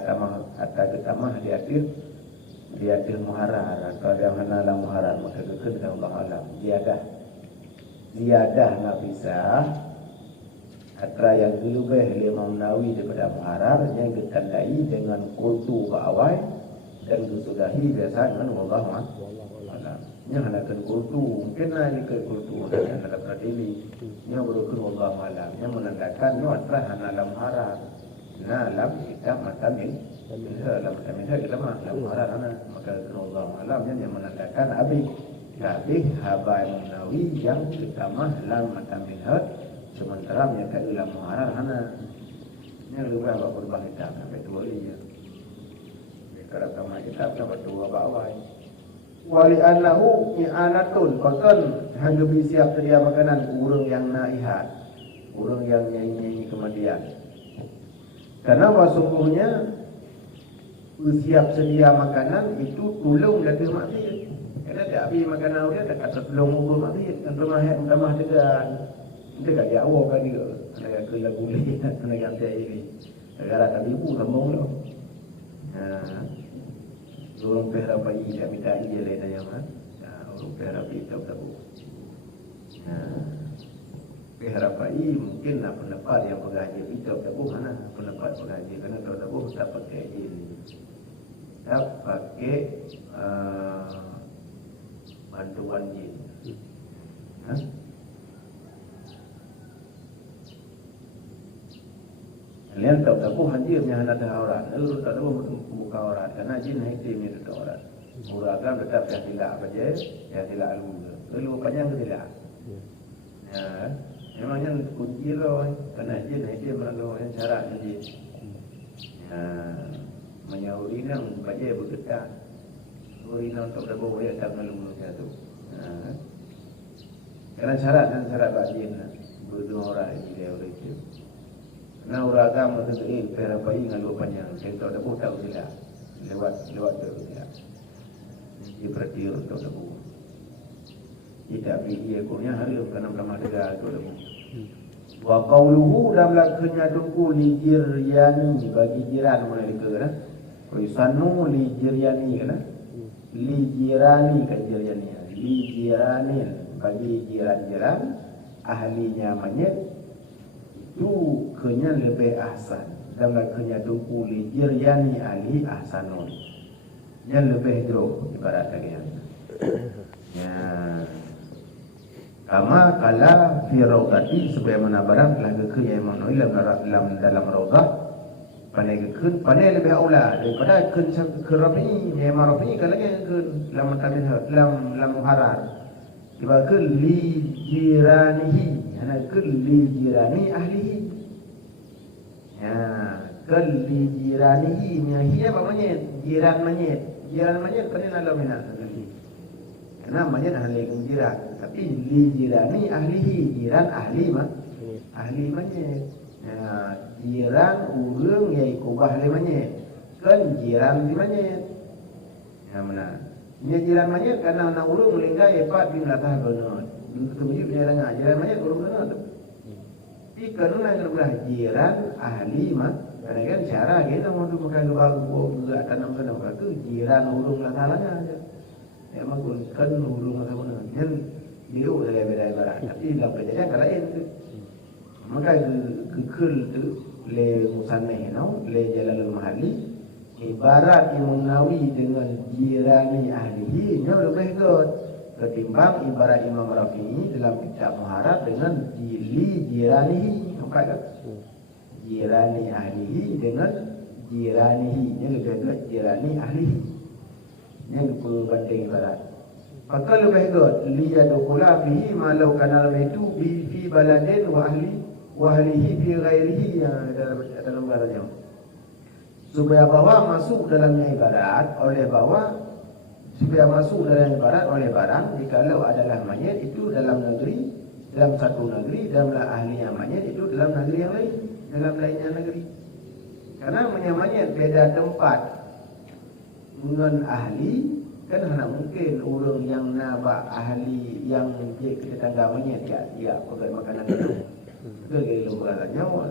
ketamah di akhir. Dia ada muharar atau yang hanalah muharar maka kekal Allah alam dia dah nak bisa atra yang lebih Imam Nawawi daripada muharar yang ditandai dengan kultu ke awal dan disudahi biasa dengan Allah alam yang hanakan kultu mungkin ni ke kultu dan ada pradili yang berukun Allah alam yang menandakan ni atra hanalah muharar nah lam kita matamin dalam kami kita mah dalam marana maka Allah alam yang menandakan abi habai Nawawi yang kita mah lam matamin sementara yang kat dalam marana yang lebih apa berubah kita sampai dua ya kalau kamu kita apa dua bawai wali annahu i'anatun bahkan hanya siap sedia makanan urang yang naihat urang yang nyanyi kematian karena sesungguhnya siap sedia makanan itu tolong dari mati. Karena dia habis makanan dia tak kata tolong ubur mati. Kan ramah dengan dia kat Jawa kan dia. Ada ke lagu ni, ada yang saya ini. Negara tak ibu sambung tu. Orang pera bayi dia minta dia lain yang mana. Orang pera bayi tahu. Pera bayi mungkin nak pendapat yang pengaji itu tahu mana pendapat pengaji kerana tahu tak pakai ini. Tak pakai bantuan jin. Kalian tahu hadir yang ada aurat. Lalu tak tahu buka aurat karena jin haitim itu aurat. Muragam tetap yang tidak saja, yang tidak lalu panjang tidak. Memangnya kunci loh karena jin haitim lalu yang cara jin. Menyaurinang baca bergetar. Urinang tak dapat boleh tak malu satu. Karena syarat bajin berdua orang ini dia orang itu. Karena orang agama itu pera bayi ngalu panjang. Saya tak dapat tahu tidak. Lewat tu tidak. Dia berarti tak dapat. Tidak fikir kurnya hari kerana belum ada tu dapat. Wa qawluhu dalam lakunya duku li jiryani bagi jiran mereka kan. Risanu li jiryani kan. Li jirani kan jiryani. Li jiranin bagi jiran-jiran ahlinya manyet itu kenya lebih ahsan. Dalam lakunya duku li jiryani ahli ahsanun. Yang lebih jauh ibarat kalian. Ya. Kama kala fi raudati sebagaimana barang telah ke yang Imam Nawawi dalam raudah pandai lebih aula daripada ke Rabi yang Rabi kalau ke dalam tamin dalam muharar Tiba ke li jiranihi, ke li jirani ahlihi. Ya, ke li jiranihi, hiya apa manyet? Jiran manyet. Jiran manyet panen ala minat. Karena manyet ahli jiran. Tapi li jirani ahlihi, jiran ahli mah. Ahli manyet. Ya, jiran urang yang kubah le manyet. Kan jiran di manyet. Ya mana? Nya jiran manyet karena anak urang melingkai epat di latah benar. Kemudian dia dengar jiran manyet urang benar. Tapi karena yang belah jiran ahli mah, karena kan cara kita mau tu makan bagu enggak tanam tanam itu jiran urang latah lana aja. Ya mah kan urang latah benar. Kan biru dari beda barat. Tapi dalam perjalanan kalau lain tu. Maka kekul tu le musannih nau le jalan mahali ibarat Imam Nawawi dengan jirani ahlihi nya lebih good ketimbang ibarat Imam Rafi'i dalam kitab Muharrar dengan jili jiranihi. Nampak tak? Jirani ahlihi dengan jiranihi nya lebih good jirani ahlihi nya berbanding ibarat. Maka lebih good liyadkhula fihi ma law kana al-maitu fi baladin wa ahlihi fi ghairihi dalam baratnya. Supaya bahwa masuk dalamnya ibarat oleh bahwa supaya masuk dalam ibarat oleh barang jikalau adalah mayat itu dalam negeri, dalam satu negeri, dalam ahlinya mayat itu dalam negeri yang lain, dalam lainnya negeri. Karena mayat beda tempat dengan ahli kan hanya mungkin orang yang nabak ahli yang dia tetangga mayat ya pakai makanan itu ke lembaga nyawa.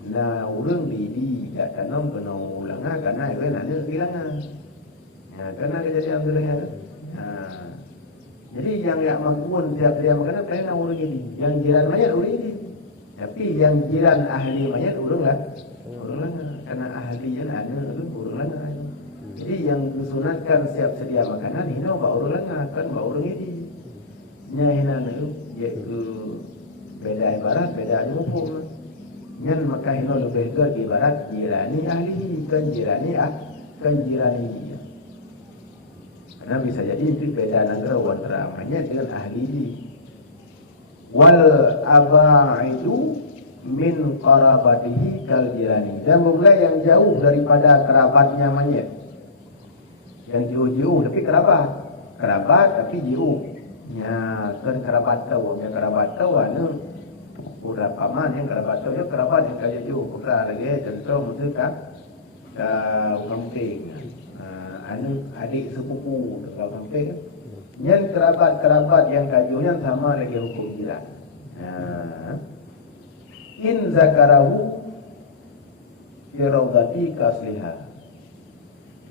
Nah, orang di tak tanam kena ulang karena itu nak kehilangan. Ya, karena kejadian dunia. Jadi yang makmun tiap dia makanan kena orang ini. Yang jiran mayat orang ini. Tapi yang jiran ahli mayat orang lah. Orang lah karena ahli yang ada itu orang lah. Jadi yang disunatkan siap sedia makanan ini bawa orang lah kan bawa orang ini. Nyahinan itu iaitu beda ibarat beda hukum. Yang maka ini lebih ke ibarat jirani ahli kan jirani karena bisa jadi itu beda negara antara mayat dengan ahli. Wal abaidu min qarabatihi kal jirani, dan juga yang jauh daripada kerabatnya mayat, yang jauh-jauh tapi kerabat tapi jauh ya kan kerabat tahu anu udah paman yang kerabat tahu kerabat yang kaya jauh bukan lagi contoh mungkin kan kampung anu adik sepupu kalau kampung yang kerabat yang kajunya sama lagi hukum jiran. In zakarahu fi rawdati kasliha,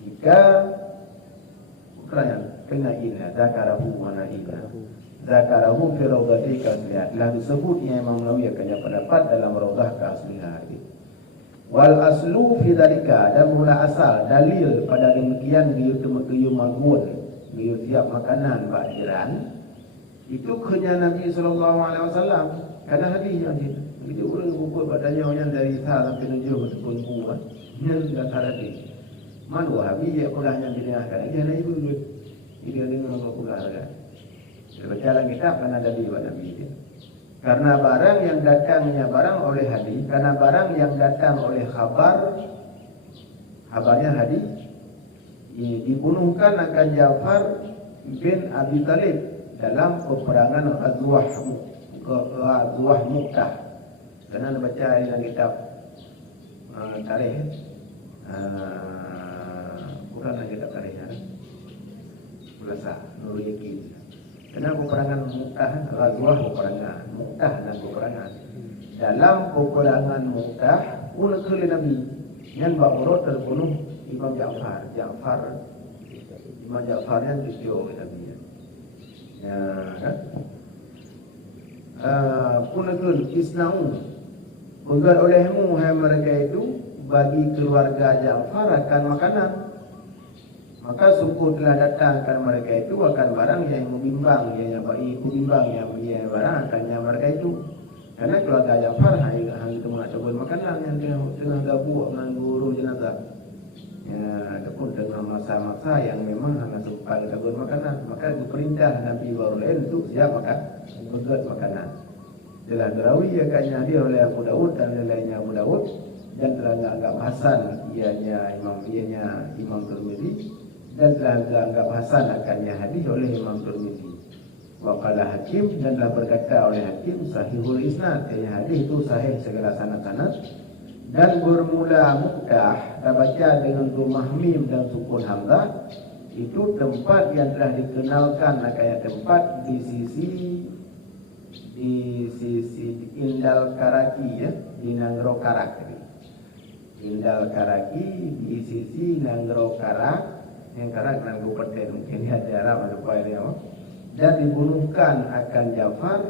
jika bukan kena ina zakarahu mana ina zakarahu fi rawdati kasliha telah disebut Imam Nawawi akan pendapat dalam rawdah kasliha. Wal aslu fi dzalika, dan mula asal dalil pada demikian biyu magun biyu tiap makanan bak jiran itu kenya Nabi sallallahu alaihi wasallam karena hadis yang itu orang buku badannya yang dari sah sampai tujuh ataupun buah yang datang hadis man wahabi ya pulahnya didengarkan dia naik dulu dia dengar apa pula ada berjalan kitab kan ada di Nabi itu. Karena barang yang datangnya barang oleh hadis, karena barang yang datang oleh kabarnya hadis dibunuhkan akan Ja'far bin Abi Talib dalam peperangan Ghazwah Mu'tah. Karena baca dalam kitab tarikh, bukan dalam kitab tarikhnya, Ulasa Nurul Yakin. Karena peperangan Mu'tah, Ghazwah peperangan Mu'tah dan peperangan. Dalam peperangan Mu'tah, ulul Nabi yang berurut terbunuh Imam Ja'far. Imam Ja'far yang tujuh Nabi. Ya, kan? Ulul Isna'u, bukan olehmu hai mereka itu bagi keluarga Ja'far akan makanan. Maka suku telah datangkan mereka itu akan barang yang membimbang, yang bimbang yang barang akannya mereka itu. Karena keluarga Ja'far hanya itu nak coba makanan yang tengah gabung dengan guru jenazah. Ya, ataupun dengan masa-masa yang memang hanya sempat takut makanan, maka diperintah Nabi Ibrahim untuk siap makan, begat makanan. Telah dirawi akannya dia oleh Abu Daud dan lainnya Abu Daud, dan telah dianggap hasan ianya Imam Tirmizi, dan telah dianggap hasan akannya hadis oleh Imam Tirmizi. Waqala Hakim, dan telah berkata oleh Hakim sahihul isnad, hadis itu sahih segala sanad-sanad. Dan bermula Muqdah, kita baca dengan dhammah mim dan sukun hamzah, itu tempat yang telah dikenalkan kayak tempat di sisi Indal Karaki, ya, di Nanggro Karak. Indal Karaki di sisi Nanggro Karak, yang Karak Nanggro Peten mungkin dia daerah apa dia, dan dibunuhkan akan Ja'far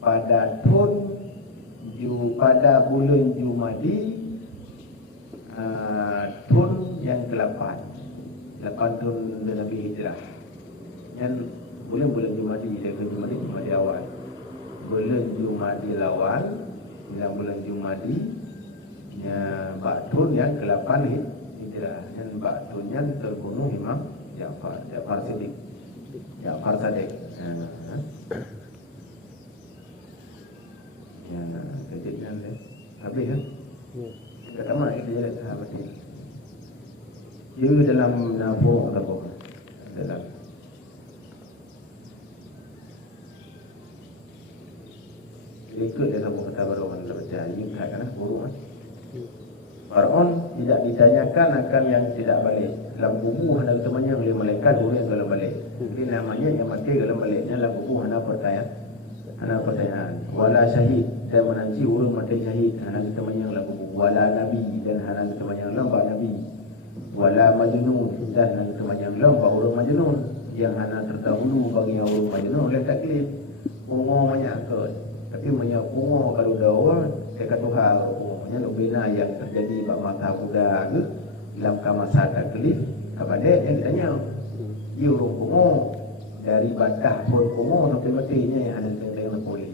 pada pada bulan Jumadi, tahun yang ke-8 tahun Nabi Hijrah. Dan bulan Jumadi, Jumadi awal, bulan Jumadi awal, dan bulan Jumadi tahun yang ke-8 Hijrah. Dan tahunnya terbunuh Imam Ja'far Siddiq, Ja'far Sadiq. Ya, kejadian dia. Habis kan? Kata mak dia sahabat dia. Dia dalam nafuk atau dalam ikut dia sama kata baru orang baca ini kan buruk kan. Faraon tidak ditanyakan akan yang tidak balik. Dalam buku hendak temannya oleh malaikat orang yang dalam balik. Jadi namanya yang mati dalam baliknya dalam buku hendak pertanyaan. Wala syahid, dan menanti orang mati syahid hendak temannya dalam buku. Wala nabi, dan hendak temannya dalam nabi. Wala majnun, dan hendak temannya dalam orang majnun yang hendak terdahulu bagi orang majnun oleh taklif. Pungo menyangkut, tapi pungo kalau dakwah dekat Tuhan. Pungonya bina yang terjadi pada mata muda ke dalam masa taklif kepada yang ditanya. Ia orang pungo dari badah pun pungo sampai matinya yang ada dengan boleh.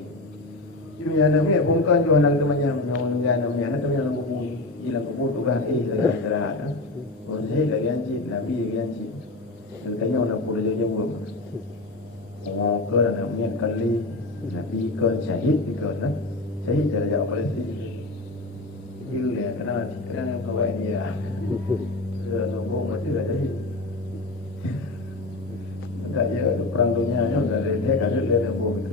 Jadi anak ni bukan jual anak temannya dengan anak temannya dalam buku hilang buku tu kan saudara kan. Orang saya kalian cip, Nabi kalian cip. Tanya orang boleh jawab. Oh, kau dah namanya kali Nabi kau syahid kau kan. Syahid cara jawab Palestin. Itu dia kadang yang kau dia. Sudah sombong mati dah syahid. Tak dia perang dunianya sudah dia kada dia bom itu.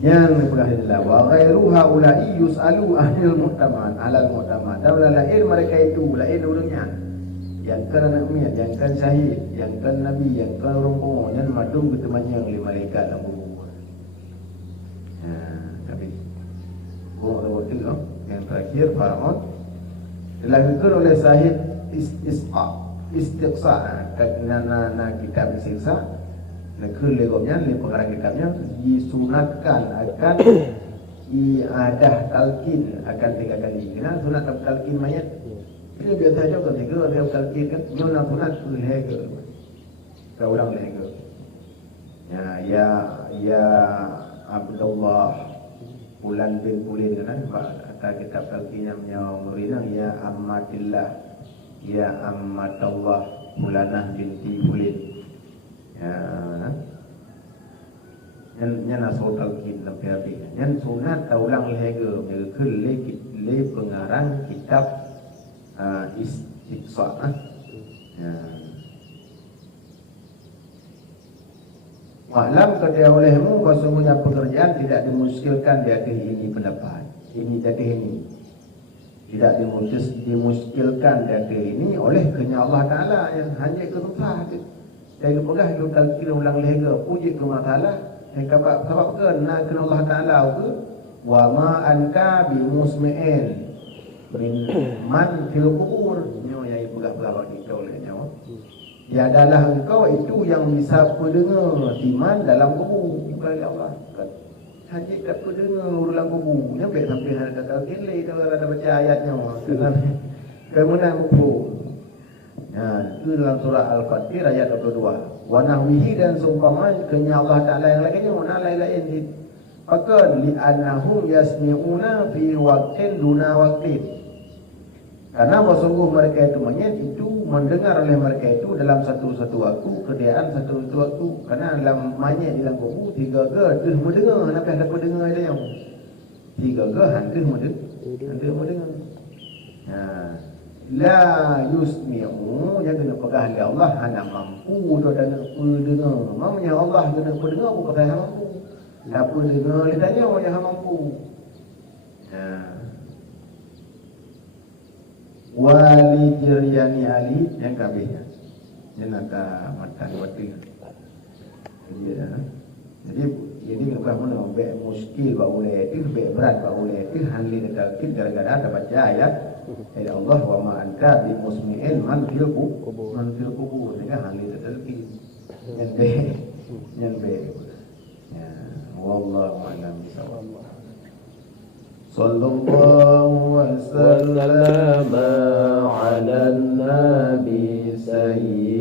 Yang berkaitan wa ghairu haula'i yus'alu ahlul mu'taman 'alal mu'taman. Dan lain mereka itu lain urangnya. Yang kan anak miat, yang kan syahid, yang kan nabi, yang kan orang pungo, yang madung ke temannya oleh malaikat dalam buku. Tapi waktu itu yang terakhir Faraon dilakukan oleh syahid istiqsa kerana kitab disiksa. Negeri legomnya, pengarang kitabnya disunatkan akan iadah talqin akan 3 kali. Kenapa sunat talqin mayat? Ini biasa saja ketika dia talqin kan, sunat leher. Kau ulang leher. Ya Abdullah Bulan bin Bulin kan, kata kitab talqinnya menyawirina ya Ammatillah, ya Ammatullah Bulanah binti Bulin. Yang nasol talqin dalam PHP. Yang sunat ulang leher ke le pengarang kitab istiqsa. Maklum kata olehmu bahasanya pekerjaan tidak dimuskilkan di akhir ini pendapat. Ini jadi ini. Tidak dimuskilkan di akhir ini oleh kerana Allah Ta'ala yang hanya ketumpah. Saya kepelah itu talqin ulang leher puji ke Allah Ta'ala. Yang sebab ke nak kena Allah Ta'ala ke wa ma anka bi musmi'in min man fil qubur. Nyo yang pegang-pegang bagi kau oleh nyawa. Ya adalah engkau itu yang bisa mendengar iman dalam kubur. Bukan Allah. Hanya kat mendengar dalam kubur. Nyampe sampai ada talqin le kalau ada baca ayatnya. Kemudian kubur. Itu dalam surah Al-Fatih ayat 22. Wa nahwihi, dan seumpama kenya Allah Ta'ala yang lainnya mana lain-lain. Maka li'annahum yasmi'una fi waqtin duna waqtin. Karena sungguh mereka itu monyet itu mendengar oleh mereka itu dalam satu waktu, kerjaan satu waktu. Karena dalam monyet di dalam kubu 3 ke tuh mendengar, nak dapat dengar dia yang 3 ke hantu mendengar. La yusmi'u, yang kena pegang oleh Allah hanya mampu tu dan pendengar. Mamanya Allah kena pendengar bukan kata mampu. Tak pendengar dia tanya orang yang mampu. Wali jiryani ali yang kabehnya. Yang nak matan wati. Jadi kalau mana be muskil ba boleh itu be berat ba boleh itu hanli dekat gara-gara ada baca ayat ya Allah wa ma anta bi musmi'in man fil kubur dengan hanli dekat yang be ya wallahu a'lam bishawab. Sallallahu wa sallama ala nabi sayyid